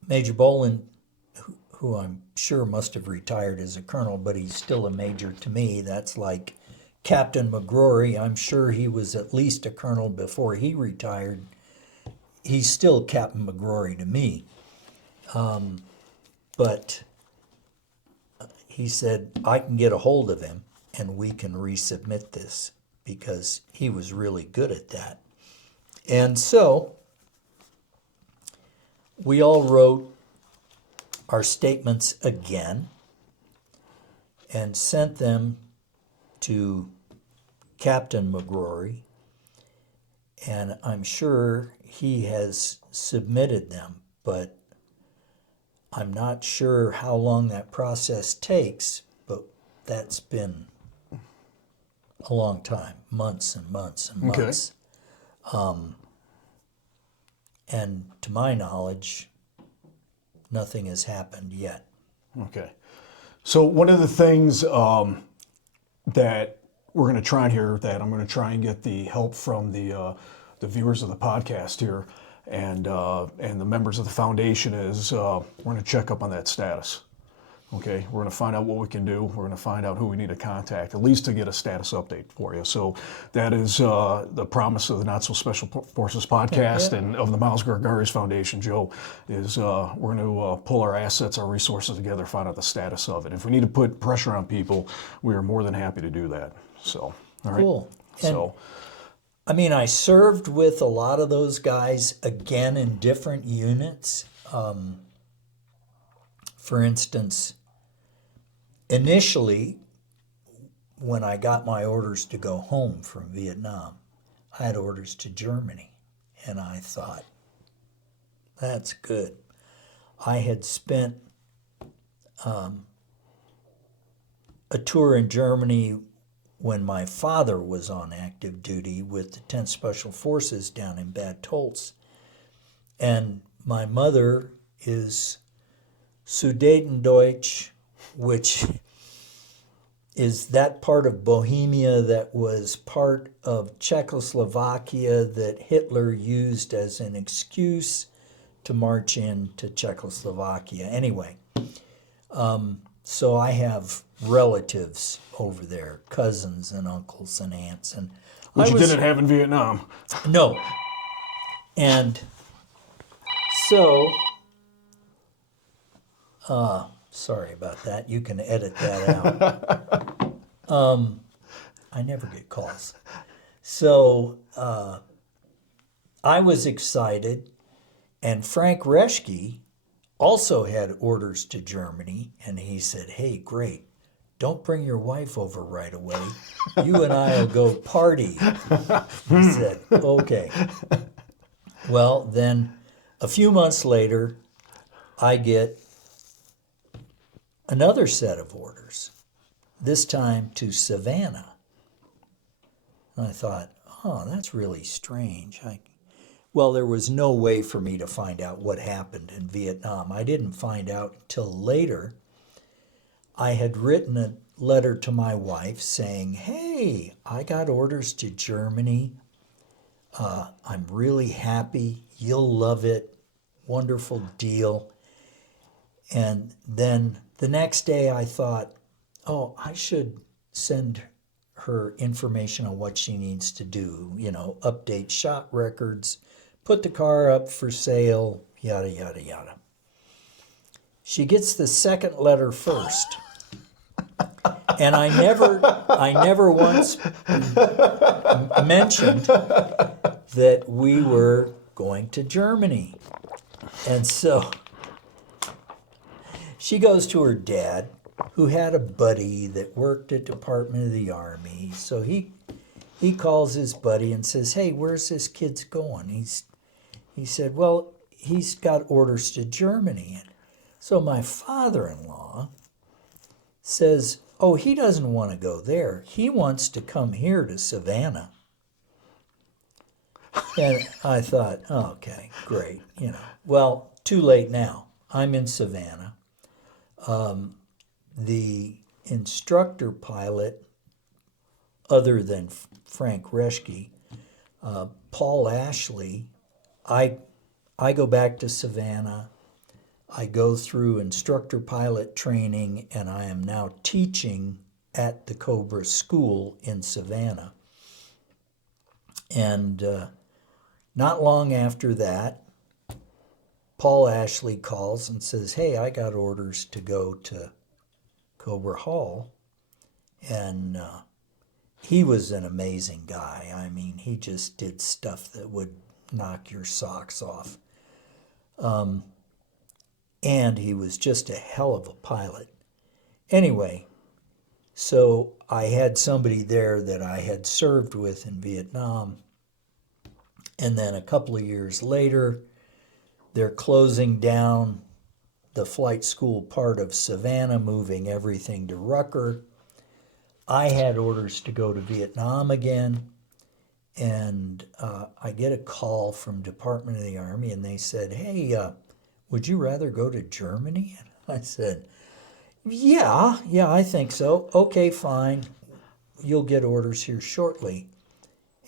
Major Bolin, who I'm sure must have retired as a colonel, but he's still a major to me. That's like Captain McGrory. I'm sure he was at least a colonel before he retired. He's still Captain McGrory to me. But he said, I can get a hold of him and we can resubmit this, because he was really good at that. And so we all wrote our statements again and sent them to Captain McGrory, and I'm sure he has submitted them, but I'm not sure how long that process takes, but that's been a long time, months and months and months. And to my knowledge, nothing has happened yet. Okay. So one of the things that we're going to try and here, that I'm going to try and get the help from the viewers of the podcast here and the members of the foundation is we're going to check up on that status. Okay, we're going to find out what we can do. We're going to find out who we need to contact, at least to get a status update for you. So that is the promise of the Not So Special Forces podcast and of the Miles Gregarius Foundation, Joe, is we're going to pull our assets, our resources together, find out the status of it. If we need to put pressure on people, we are more than happy to do that. So, all right. Cool. So, I mean, I served with a lot of those guys, again, in different units. For instance, initially, when I got my orders to go home from Vietnam, I had orders to Germany. And I thought, that's good. I had spent a tour in Germany when my father was on active duty with the 10th Special Forces down in Bad Tolz. And my mother is Sudetendeutsch, which is that part of Bohemia that was part of Czechoslovakia that Hitler used as an excuse to march into Czechoslovakia. Anyway, so I have relatives over there, cousins and uncles and aunts. And Which you didn't have in Vietnam. No. And so, sorry about that. You can edit that out. I never get calls. So I was excited, and Frank Reschke also had orders to Germany, and he said, hey, great, don't bring your wife over right away. You and I will go party. He said, okay. Well, then a few months later, I get another set of orders, this time to Savannah. And I thought, oh, that's really strange. Well, there was no way for me to find out what happened in Vietnam. I didn't find out until later. I had written a letter to my wife saying, hey, I got orders to Germany. I'm really happy. You'll love it. Wonderful deal. And then the next day I thought, oh, I should send her information on what she needs to do, update shot records, put the car up for sale, yada, yada, yada. She gets the second letter first. And I never once mentioned that we were going to Germany. And so she goes to her dad, who had a buddy that worked at Department of the Army. So he calls his buddy and says, hey, where's this kid's going? He said, well, he's got orders to Germany. So my father-in-law says, oh, he doesn't want to go there. He wants to come here to Savannah. And I thought, oh, okay, great. Well, too late now. I'm in Savannah. The instructor pilot, other than Frank Reschke, Paul Ashley, I go back to Savannah. I go through instructor pilot training, and I am now teaching at the Cobra School in Savannah. And not long after that, Paul Ashley calls and says, hey, I got orders to go to Cobra Hall. And he was an amazing guy. I mean, he just did stuff that would knock your socks off. And he was just a hell of a pilot. Anyway, so I had somebody there that I had served with in Vietnam. And then a couple of years later, they're closing down the flight school part of Savannah, moving everything to Rucker. I had orders to go to Vietnam again. And I get a call from Department of the Army, and they said, hey, would you rather go to Germany? And I said, yeah, I think so. Okay, fine. You'll get orders here shortly.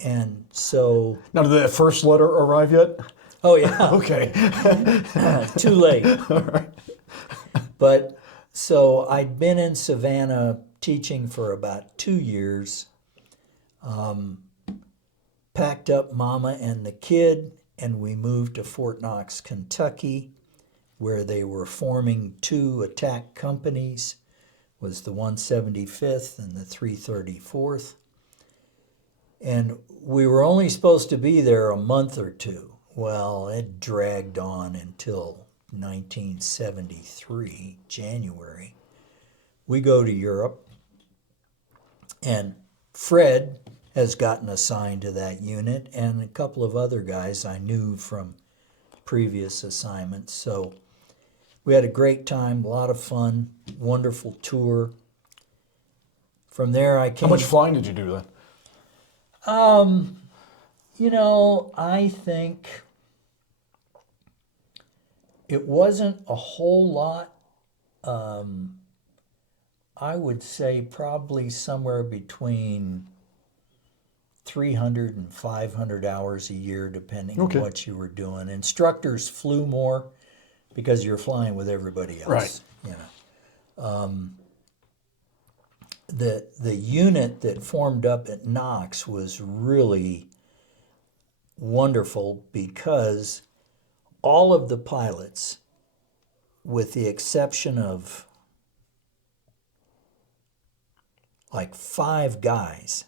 And so... Now, did that first letter arrive yet? Oh, yeah. Okay. Too late. All right. But so I'd been in Savannah teaching for about 2 years. Packed up Mama and the kid, and we moved to Fort Knox, Kentucky, where they were forming 2 attack companies, was the 175th and the 334th. And we were only supposed to be there a month or two. Well, it dragged on until 1973, January. We go to Europe, and Fred has gotten assigned to that unit, and a couple of other guys I knew from previous assignments. So we had a great time, a lot of fun, wonderful tour. From there, I came. How much flying did you do then? I think it wasn't a whole lot. I would say probably somewhere between 300 and 500 hours a year, depending on what you were doing. Instructors flew more because you're flying with everybody else. Right. The unit that formed up at Knox was really wonderful because all of the pilots, with the exception of like 5 guys,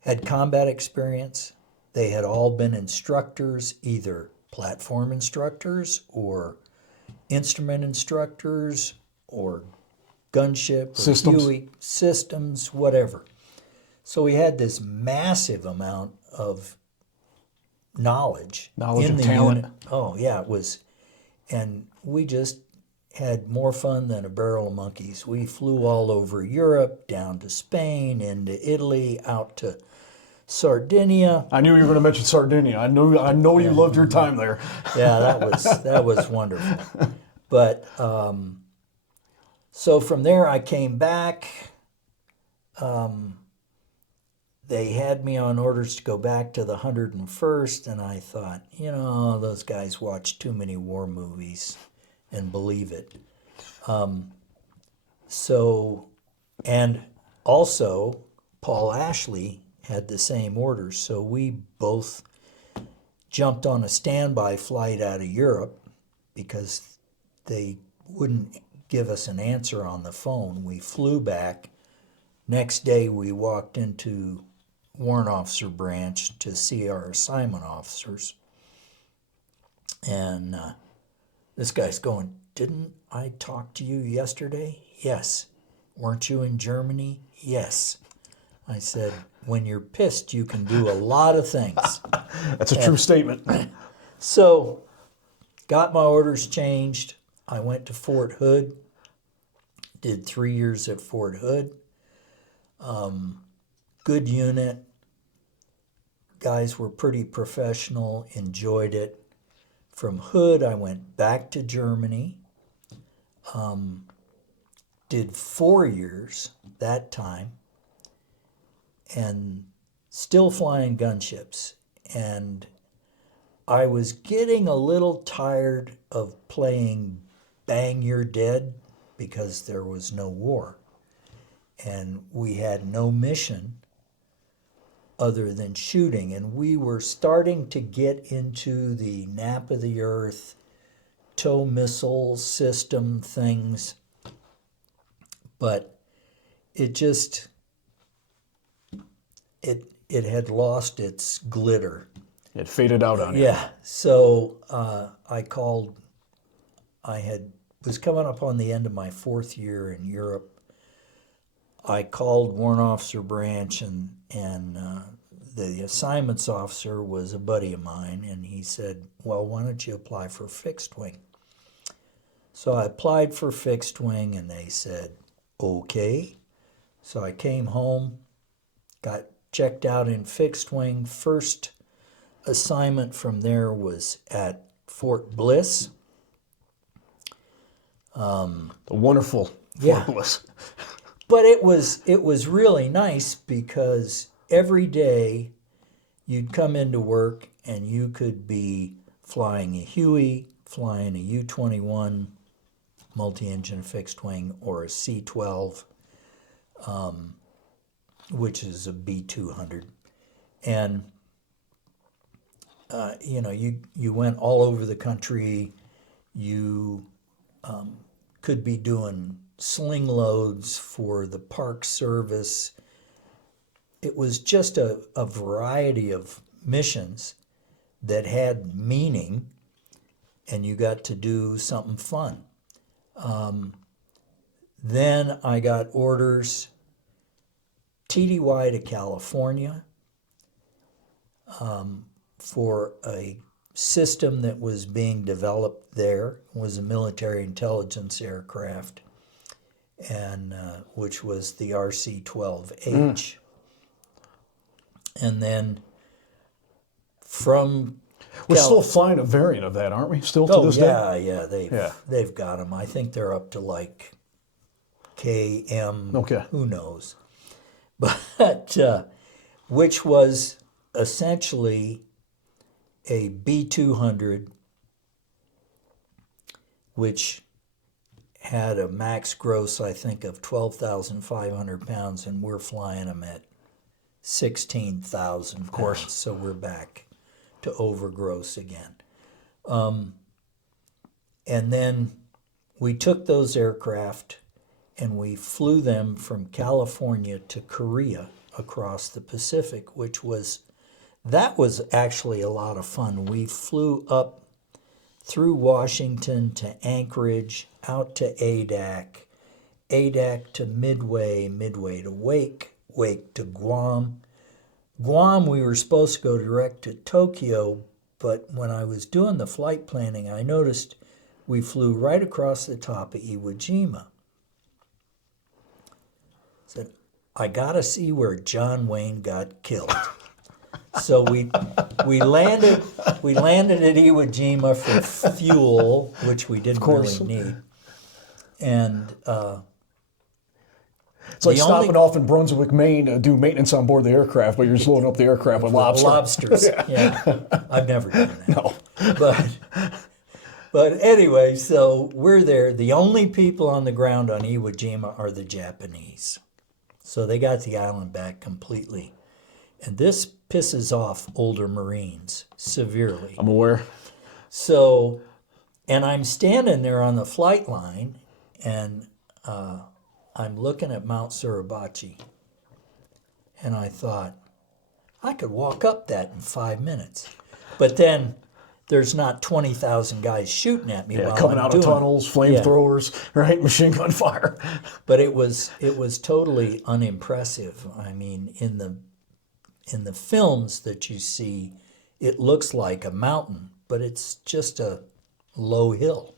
had combat experience. They had all been instructors, either platform instructors or instrument instructors or gunship or Systems. Huey, systems, whatever. So we had this massive amount of knowledge in and the talent. unit. Oh yeah, it was, and we just had more fun than a barrel of monkeys. We flew all over Europe, down to Spain, into Italy, out to Sardinia. I knew you were going to mention Sardinia. I know you loved your time there. Yeah, that was wonderful. But so from there, I came back. They had me on orders to go back to the 101st, and I thought, those guys watch too many war movies and believe it. And also, Paul Ashley had the same orders, so we both jumped on a standby flight out of Europe because they wouldn't give us an answer on the phone. We flew back. Next day, we walked into Warrant Officer Branch to see our assignment officers. And this guy's going, "Didn't I talk to you yesterday?" "Yes." "Weren't you in Germany?" "Yes." I said, "When you're pissed, you can do a lot of things." That's a true statement. So, got my orders changed. I went to Fort Hood, did 3 years at Fort Hood. Good unit. Guys were pretty professional, enjoyed it. From Hood, I went back to Germany. Did 4 years that time, and still flying gunships. And I was getting a little tired of playing Bang You're Dead because there was no war. And we had no mission other than shooting. And we were starting to get into the nap of the earth, tow missile system things. But it just, it had lost its glitter. It faded out on you. Yeah, so was coming up on the end of my 4th year in Europe. I called Warrant Officer Branch, and the assignments officer was a buddy of mine, and he said, "Well, why don't you apply for fixed wing?" So I applied for fixed wing, and they said, "Okay." So I came home, got checked out in fixed wing. First assignment from there was at Fort Bliss. The wonderful Yeah. Fort Bliss. But it was really nice because every day you'd come into work and you could be flying a Huey, flying a U-21 multi-engine fixed wing, or a C-12, which is a B-200. And you went all over the country. You could be doing sling loads for the Park Service. it was just a variety of missions that had meaning, and you got to do something fun. Then I got orders TDY to California for a system that was being developed there. It was a military intelligence aircraft, and which was the RC-12H. And then from We're still flying a variant of that, aren't we? Still to this day? Yeah, they've got them. I think they're up to like KM, Okay. who knows. But which was essentially a B-200, which had a max gross, I think, of 12,500 pounds, and we're flying them at 16,000 pounds. Of course. So we're back to overgross again. And then we took those aircraft and we flew them from California to Korea across the Pacific, that was actually a lot of fun. We flew up through Washington to Anchorage, out to Adak, Adak to Midway, Midway to Wake, Wake to Guam. Guam, we were supposed to go direct to Tokyo, but when I was doing the flight planning, I noticed we flew right across the top of Iwo Jima. Said, I gotta see where John Wayne got killed. So we landed at Iwo Jima for fuel, which we didn't really need. And it's like stopping off in Brunswick, Maine to do maintenance on board the aircraft, but you're just loading up the aircraft with lobsters. Yeah. I've never done that. No. But anyway, so we're there. The only people on the ground on Iwo Jima are the Japanese. So they got the island back completely. And this pisses off older Marines severely. I'm aware. So, and I'm standing there on the flight line, and I'm looking at Mount Suribachi, and I thought, I could walk up that in 5 minutes. But then there's not 20,000 guys shooting at me while coming I'm out doing of tunnels, flamethrowers, right, machine gun fire. But it was totally unimpressive. I mean, in the films that you see, it looks like a mountain, but it's just a low hill.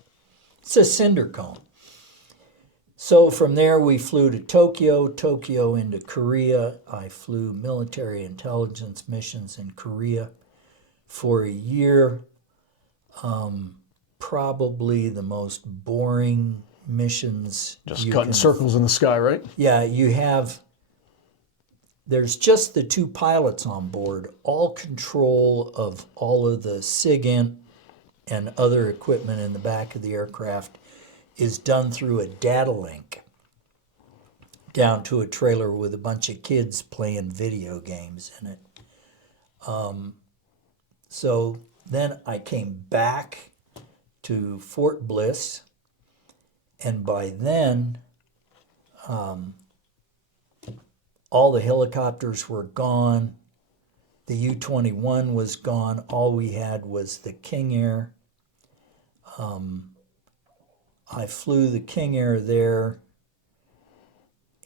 It's a cinder cone. So from there we flew to Tokyo into Korea. I flew military intelligence missions in Korea for a year. Probably the most boring missions. Just cutting circles in the sky, right? Yeah, there's just the two pilots on board. All control of all of the SIGINT and other equipment in the back of the aircraft is done through a data link down to a trailer with a bunch of kids playing video games in it. So then I came back to Fort Bliss, and by then all the helicopters were gone. The U-21 was gone. All we had was the King Air. I flew the King Air there,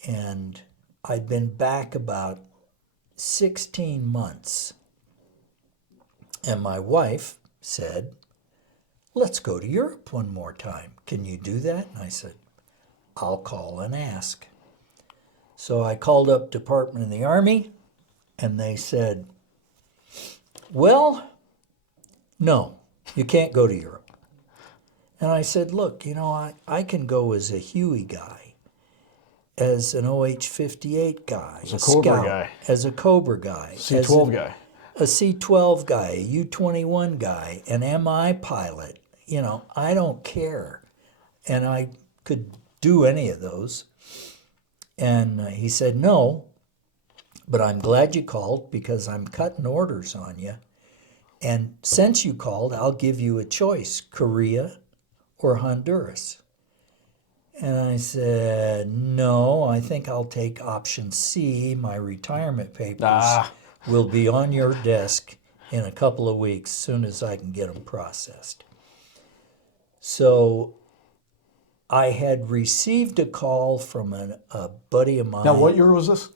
and I'd been back about 16 months. And my wife said, let's go to Europe one more time. Can you do that? And I said, I'll call and ask. So I called up Department of the Army, and they said, well, no, you can't go to Europe. And I said, look, I can go as a Huey guy, as an OH-58 guy, as a Cobra guy, as a Cobra guy, C-12 guy, a C-12 guy, a U-21 guy, an MI pilot. I don't care. And I could do any of those. And he said, no, but I'm glad you called because I'm cutting orders on you. And since you called, I'll give you a choice, Korea or Honduras. And I said, no, I think I'll take option C. My retirement papers will be on your desk in a couple of weeks, as soon as I can get them processed. So I had received a call from a buddy of mine. Now, what year was this?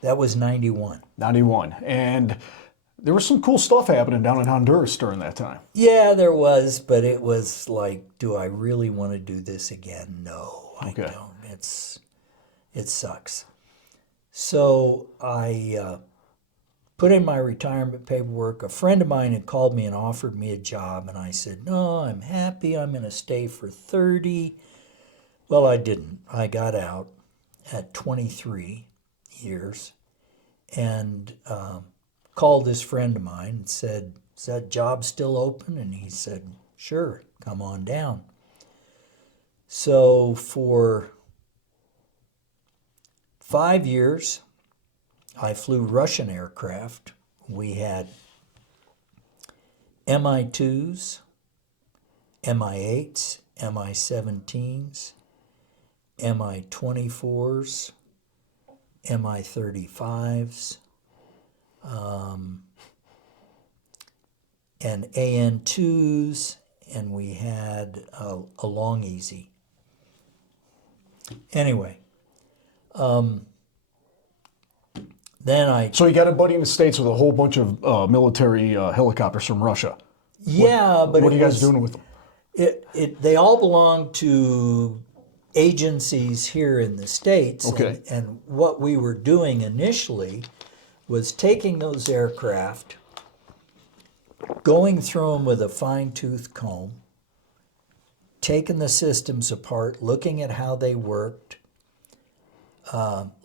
That was 91. 91. And there was some cool stuff happening down in Honduras during that time. Yeah, there was, but it was like, do I really want to do this again? No, I don't. It sucks. So I put in my retirement paperwork. A friend of mine had called me and offered me a job, and I said, no, I'm happy. I'm going to stay for 30. Well, I didn't. I got out at 23 years and called this friend of mine and said, is that job still open? And he said, sure, come on down. So for 5 years, I flew Russian aircraft. We had Mi-2s, Mi-8s, Mi-17s, Mi-24s, Mi-35s, and AN-2s, and we had a long easy. Anyway, then I... So you got a buddy in the States with a whole bunch of military helicopters from Russia. Yeah, but what are you guys doing with them? They all belong to agencies here in the States. Okay. And what we were doing initially was taking those aircraft, going through them with a fine-tooth comb, taking the systems apart, looking at how they worked,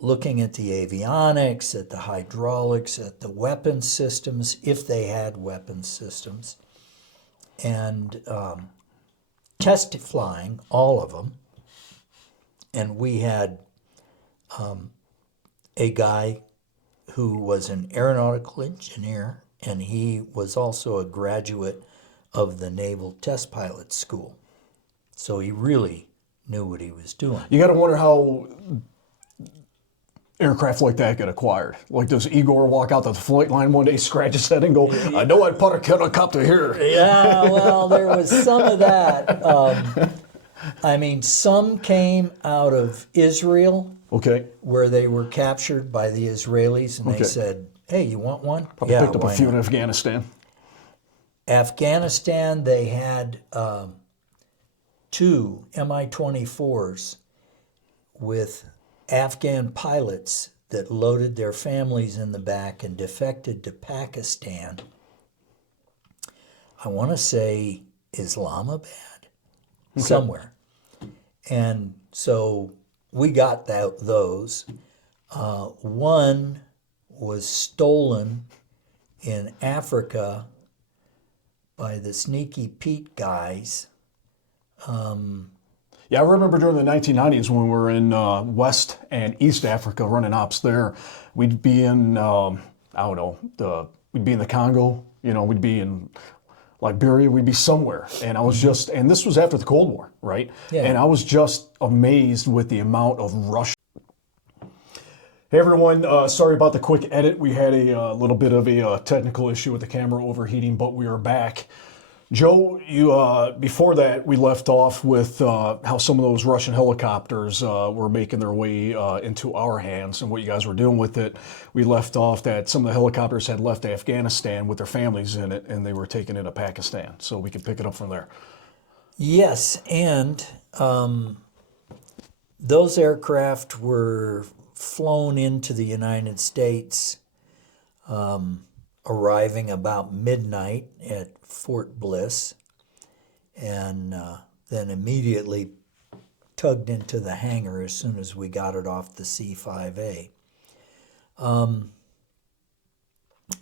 looking at the avionics, at the hydraulics, at the weapon systems, if they had weapon systems, and test flying all of them. And we had a guy who was an aeronautical engineer, and he was also a graduate of the Naval Test Pilot School. So he really knew what he was doing. You got to wonder how aircraft like that get acquired. Like, does Igor walk out to the flight line one day, scratch his head, and go, I know I'd put a helicopter here? Yeah, well, there was some of that. I mean, some came out of Israel, Okay. where they were captured by the Israelis, and they said, hey, you want one? Probably picked up a few in Afghanistan. Afghanistan, they had 2 Mi-24s with Afghan pilots that loaded their families in the back and defected to Pakistan. I want to say Islamabad, somewhere. And so we got those. One was stolen in Africa by the Sneaky Pete guys. Yeah, I remember during the 1990s when we were in West and East Africa running ops there, we'd be in, we'd be in the Congo, we'd be in Liberia, we'd be somewhere. And I was and this was after the Cold War, right? Yeah. And I was just amazed with the amount of Russian. Hey everyone, sorry about the quick edit. We had a little bit of a technical issue with the camera overheating, but we are back. Joe, before that, we left off with how some of those Russian helicopters were making their way into our hands and what you guys were doing with it. We left off that some of the helicopters had left Afghanistan with their families in it, and they were taken into Pakistan. So we can pick it up from there. Yes, and those aircraft were flown into the United States, arriving about midnight at Fort Bliss, and then immediately tugged into the hangar as soon as we got it off the C-5A.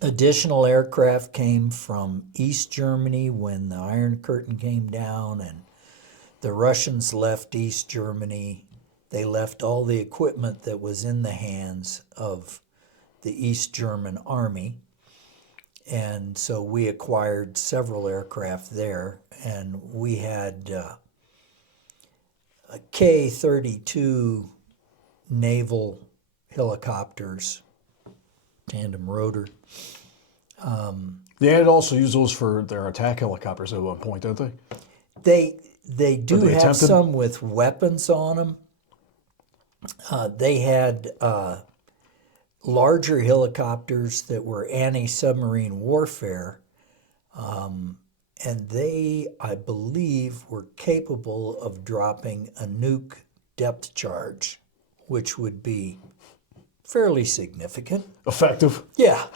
Additional aircraft came from East Germany when the Iron Curtain came down, and the Russians left East Germany. They left all the equipment that was in the hands of the East German Army. And so we acquired several aircraft there, and we had K-32 naval helicopters, tandem rotor. They had also used those for their attack helicopters at one point, didn't they? They do they have attempted? some with weapons on them. They had larger helicopters that were anti-submarine warfare, and they, I believe, were capable of dropping a nuke depth charge, which would be fairly significant. Effective. Yeah.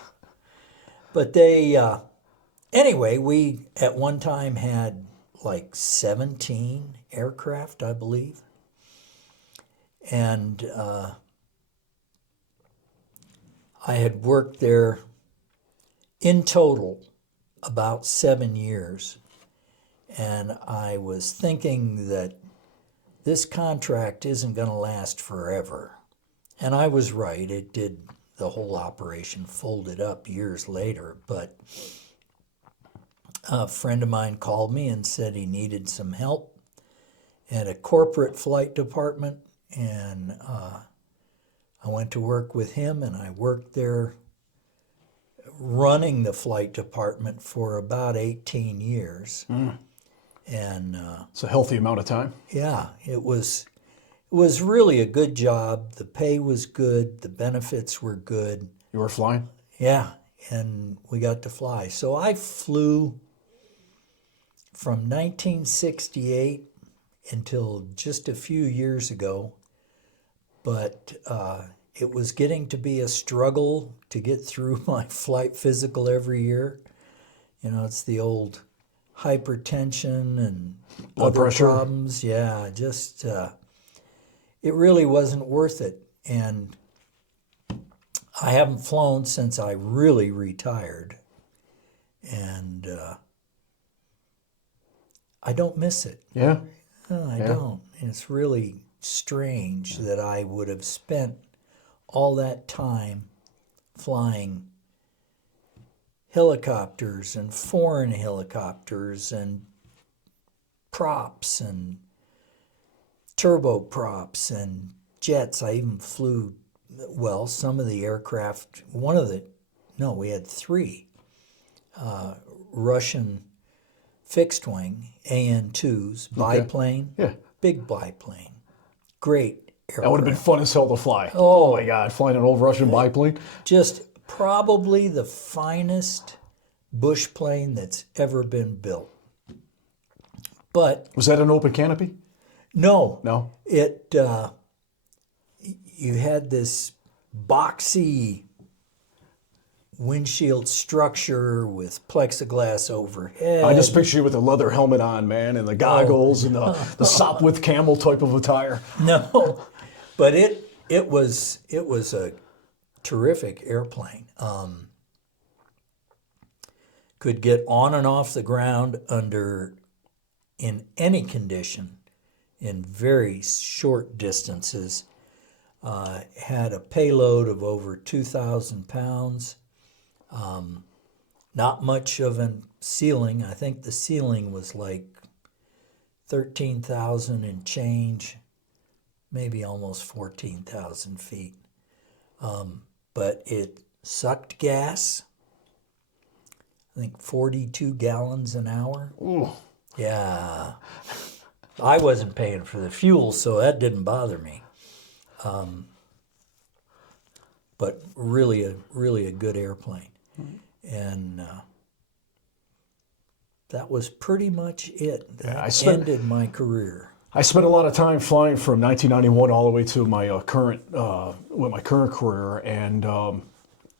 But they, anyway, we at one time had like 17 aircraft, I believe. And I had worked there in total about 7 years. And I was thinking that this contract isn't going to last forever. And I was right. It did. The whole operation folded up years later, but a friend of mine called me and said he needed some help at a corporate flight department, and I went to work with him, and I worked there running the flight department for about 18 years. And It's a healthy amount of time. yeah, it was really a good job. The pay was good. The benefits were good. You were flying? Yeah, and we got to fly. So I flew from 1968 until just a few years ago, but it was getting to be a struggle to get through my flight physical every year. You know, it's the old hypertension and Blood other pressure. problems. Yeah, just it really wasn't worth it. And I haven't flown since I really retired. And I don't miss it. Yeah. No, I Yeah. don't. And it's really strange that I would have spent all that time flying helicopters and foreign helicopters and props and turboprops and jets. I even flew, well, some of the aircraft, we had 3 Russian fixed wing AN-2s, biplane, Yeah. big biplane, great aircraft. That would have been fun as hell to fly. Oh. My God, flying an old Russian biplane. Just probably the finest bush plane that's ever been built. But Was that an open canopy? no, No. it you had this boxy windshield structure with plexiglass overhead. I just picture you with a leather helmet on, man, and the goggles and the Sopwith camel type of attire. No, but it was a terrific airplane. Could get on and off the ground in any condition in very short distances. Had a payload of over 2,000 pounds. Not much of a ceiling. I think the ceiling was like 13,000 and change, maybe almost 14,000 feet. But it sucked gas, I think 42 gallons an hour. Ooh. Yeah. I wasn't paying for the fuel, so that didn't bother me. But really a good airplane. And that was pretty much it. That ended my career. I spent a lot of time flying from 1991 all the way to my current career, and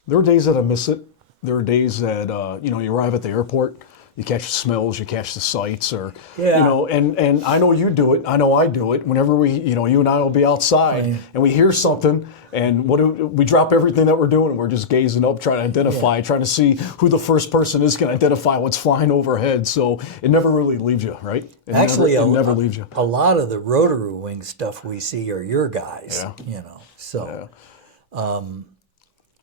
there are days that I miss it. There are days that you arrive at the airport, you catch the smells, you catch the sights, or and I know you do it. I know I do it. Whenever you and I will be outside and we hear something, and we drop everything that we're doing, and we're just gazing up, trying to identify, trying to see who the first person is, can identify what's flying overhead. So it never really leaves you, right? It never leaves you. A lot of the rotary wing stuff we see are your guys. Yeah. So.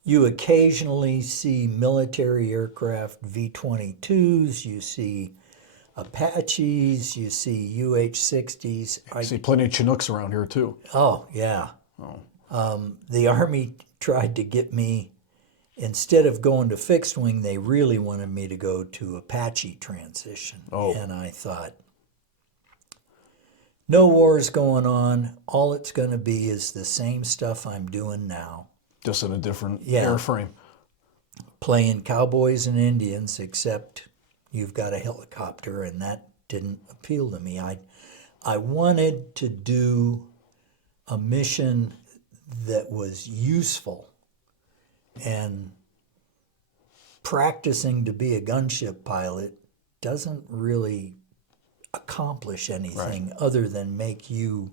You occasionally see military aircraft, V-22s. You see Apaches, you see UH-60s. I see plenty of Chinooks around here too. Oh, yeah. The Army tried to get me, instead of going to fixed wing, they really wanted me to go to Apache transition. Oh. And I thought, no war's going on. All it's going to be is the same stuff I'm doing now. Just in a different Yeah. airframe. Playing cowboys and Indians, except you've got a helicopter, and that didn't appeal to me. I wanted to do a mission that was useful, and practicing to be a gunship pilot doesn't really accomplish anything other than make you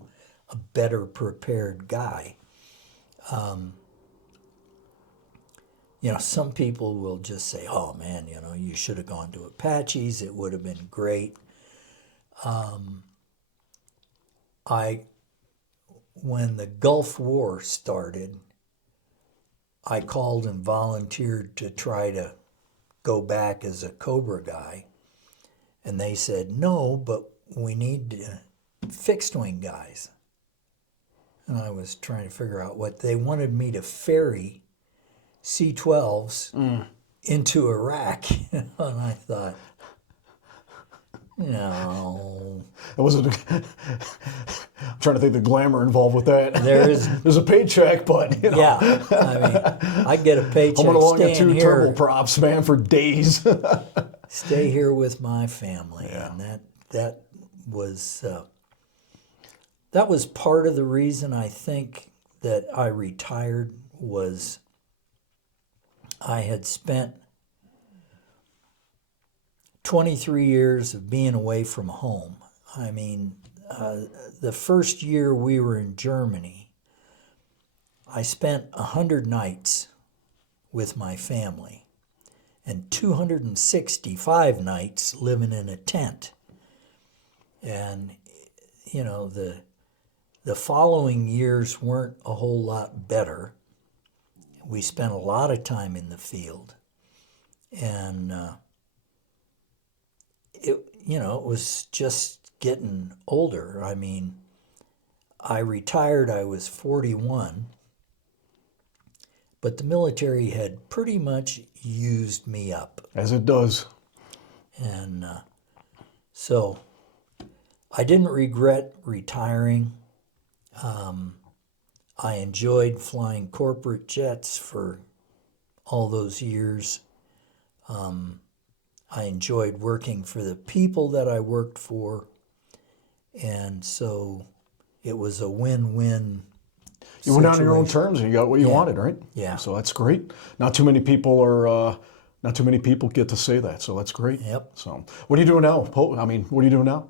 a better prepared guy. Some people will just say, oh man, you should have gone to Apaches, it would have been great. When the Gulf War started, I called and volunteered to try to go back as a Cobra guy. And they said, no, but we need fixed wing guys. And I was trying to figure out what they wanted me to ferry C-12s into Iraq. And I thought, no. It wasn't. I'm trying to think the glamour involved with that. There's a paycheck, but Yeah, I mean, I get a paycheck. I'm going along at staying 2 here. turboprops, man, for days. Stay here with my family, Yeah. and that was part of the reason I think that I retired. Was I had spent 23 years of being away from home. I mean, the first year we were in Germany, I spent 100 nights with my family and 265 nights living in a tent. And, the following years weren't a whole lot better. We spent a lot of time in the field. And, it was just getting older. I mean, I retired, I was 41, but the military had pretty much used me up. As it does. And so I didn't regret retiring. I enjoyed flying corporate jets for all those years. I enjoyed working for the people that I worked for. And so it was a win-win You went on your own situation. terms and you got what you wanted, right? Yeah. So that's great. Not too many people get to say that, so that's great. Yep. So what are you doing now? What are you doing now?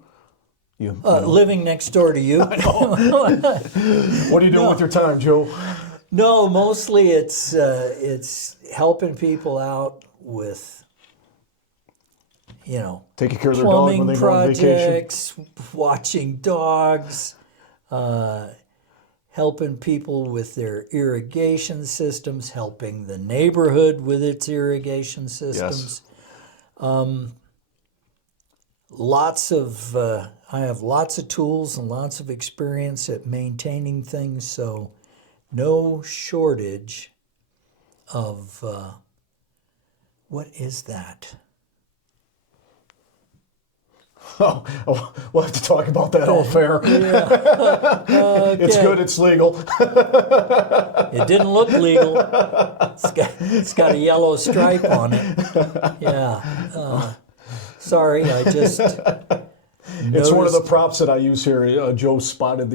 Living next door to you. What are you doing with your time, Joe? No, mostly it's helping people out with, Taking care of their dog when plumbing they go on vacation. projects, watching dogs, helping people with their irrigation systems, helping the neighborhood with its irrigation systems. I have lots of tools and lots of experience at maintaining things, so no shortage of, what is that? Oh, we'll have to talk about that off air. It's good, it's legal. It didn't look legal. It's got a yellow stripe on it. Yeah. Sorry, I just It's one of the props that I use here. Joe spotted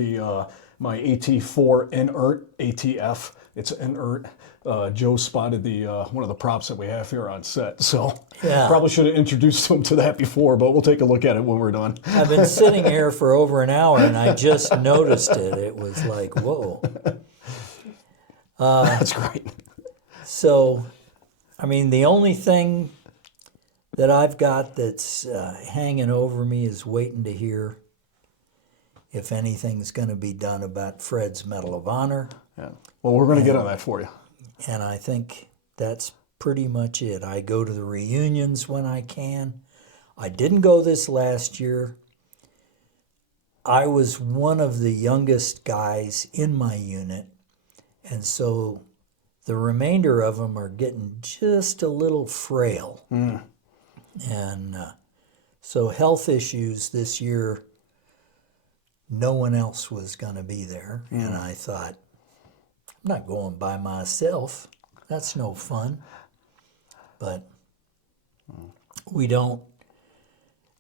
my AT4 inert ATF. It's inert. Joe spotted one of the props that we have here on set. So Yeah. probably should have introduced him to that before, but we'll take a look at it when we're done. I've been sitting here for over an hour and I just noticed it. It was like, whoa. That's great. So, I mean, the only thing that I've got that's hanging over me is waiting to hear if anything's going to be done about Fred's Medal of Honor. Yeah. Well, we're going to get on that for you. And I think that's pretty much it. I go to the reunions when I can. I didn't go this last year. I was one of the youngest guys in my unit, and so the remainder of them are getting just a little frail. And so health issues this year, no one else was going to be there. And I thought, I'm not going by myself. That's no fun. But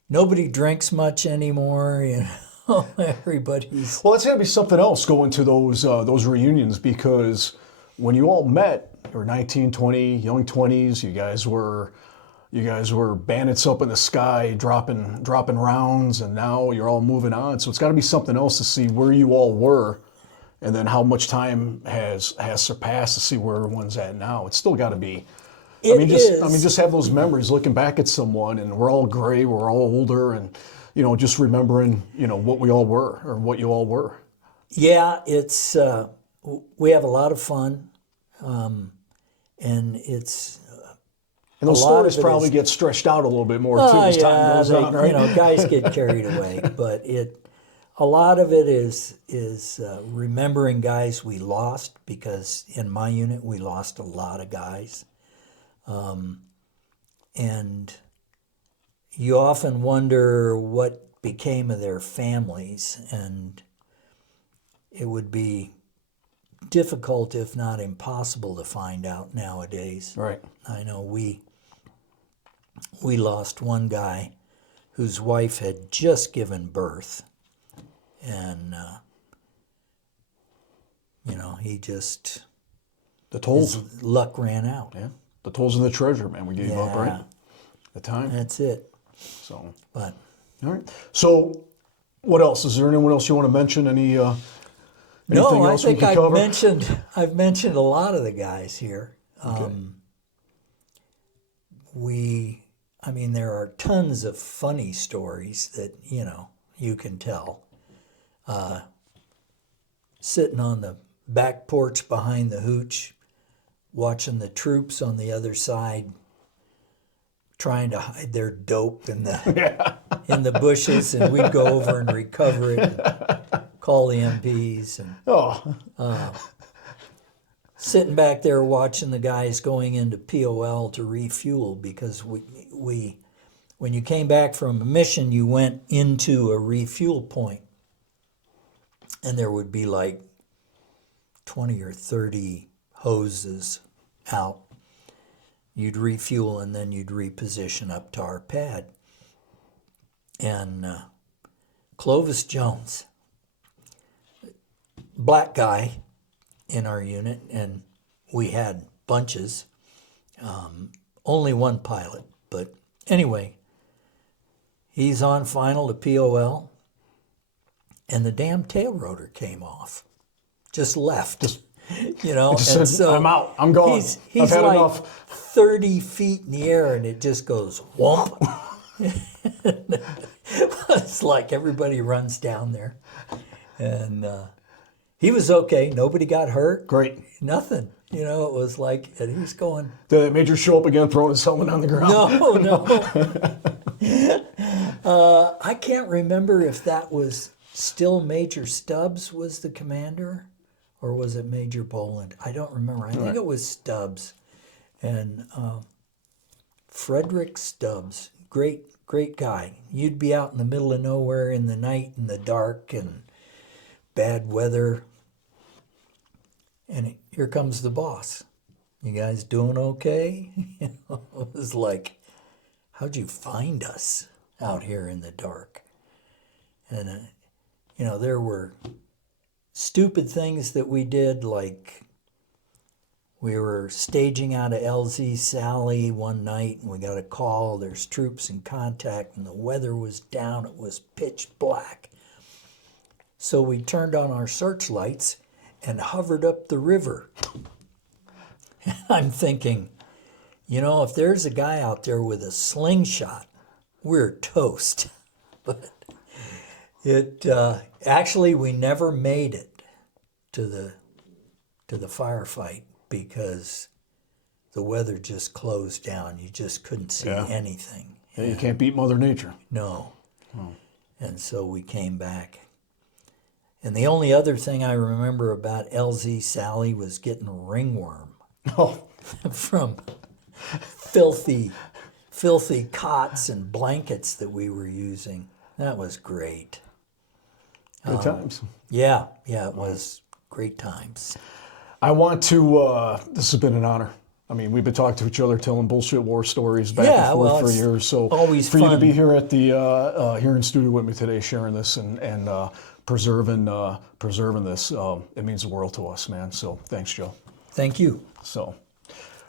nobody drinks much anymore, you know. Everybody's... Well, that's got to be something else going to those reunions, because when you all met, you were 19, 20, young 20s. You guys were bandits up in the sky, dropping rounds, and now you're all moving on. So it's got to be something else to see where you all were, and then how much time has surpassed to see where everyone's at now. It's still got to be. Just have those memories, looking back at someone, and we're all gray, we're all older, and just remembering what we all were, or what you all were. Yeah, it's we have a lot of fun, and it's. And those stories probably get stretched out a little bit more too as time goes on, right? Guys get carried away, but a lot of it is remembering guys we lost, because in my unit we lost a lot of guys, and you often wonder what became of their families, and it would be difficult, if not impossible, to find out nowadays. Right. I know we lost one guy whose wife had just given birth, and he just... The tolls. His luck ran out. Yeah. The tolls and the treasure, man. We gave up, right? The time. That's it. So. But. All right. So, what else? Is there anyone else you want to mention? Anything else we can cover? I've mentioned a lot of the guys here. Okay. There are tons of funny stories that, you can tell. Sitting on the back porch behind the hooch, watching the troops on the other side trying to hide their dope in the bushes, and we'd go over and recover it and call the MPs. And, sitting back there watching the guys going into POL to refuel, because we when you came back from a mission, you went into a refuel point, and there would be like 20 or 30 hoses out. You'd refuel, and then you'd reposition up to our pad. And Clovis Jones, black guy in our unit, and we had bunches, only one pilot, but anyway, he's on final to POL, and the damn tail rotor came off, just left. And said, so I'm out. I'm gone. He's I've had like enough. 30 feet in the air, and it just goes whomp. It's like everybody runs down there, and he was okay. Nobody got hurt. Great. Nothing. It was like, and he's going. Did Major show up again, throwing his helmet on the ground? No. I can't remember if that was still Major Stubbs was the commander, or was it Major Boland? I don't remember. I think it was Stubbs. And Frederick Stubbs, great guy. You'd be out in the middle of nowhere in the night, in the dark, and bad weather. And here comes the boss. You guys doing okay? It was like, how'd you find us out here in the dark? And, there were stupid things that we did, like we were staging out of LZ Sally one night, and we got a call, there's troops in contact, and the weather was down, it was pitch black. So we turned on our searchlights and hovered up the river. I'm thinking, if there's a guy out there with a slingshot, we're toast. But actually, we never made it to the firefight, because the weather just closed down. You just couldn't see anything. Yeah, you can't beat Mother Nature. No. And so we came back. And the only other thing I remember about LZ Sally was getting ringworm Oh, from filthy cots and blankets that we were using. That was great. good times. Yeah, it was great times. I want to, this has been an honor. I mean, we've been talking to each other, telling bullshit war stories back Yeah, and forth well, for it's years. So always for you to fun. be here at the here in studio with me today, sharing this and preserving this, it means the world to us, man. So thanks, Joe. Thank you. So,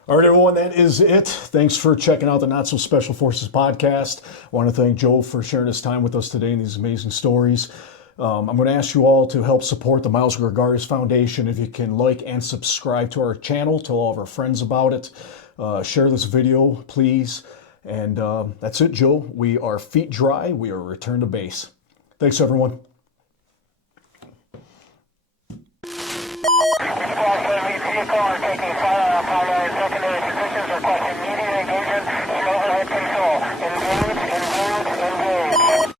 all right, everyone, that is it. Thanks for checking out the Not So Special Forces podcast. I want to thank Joe for sharing his time with us today and these amazing stories. I'm going to ask you all to help support the Miles Gregarius Foundation. If you can like and subscribe to our channel, tell all of our friends about it. Share this video, please. And that's it, Joe. We are feet dry. We are returned to base. Thanks, everyone. Squad 7 vehicle are taking fire on primary and secondary positions requesting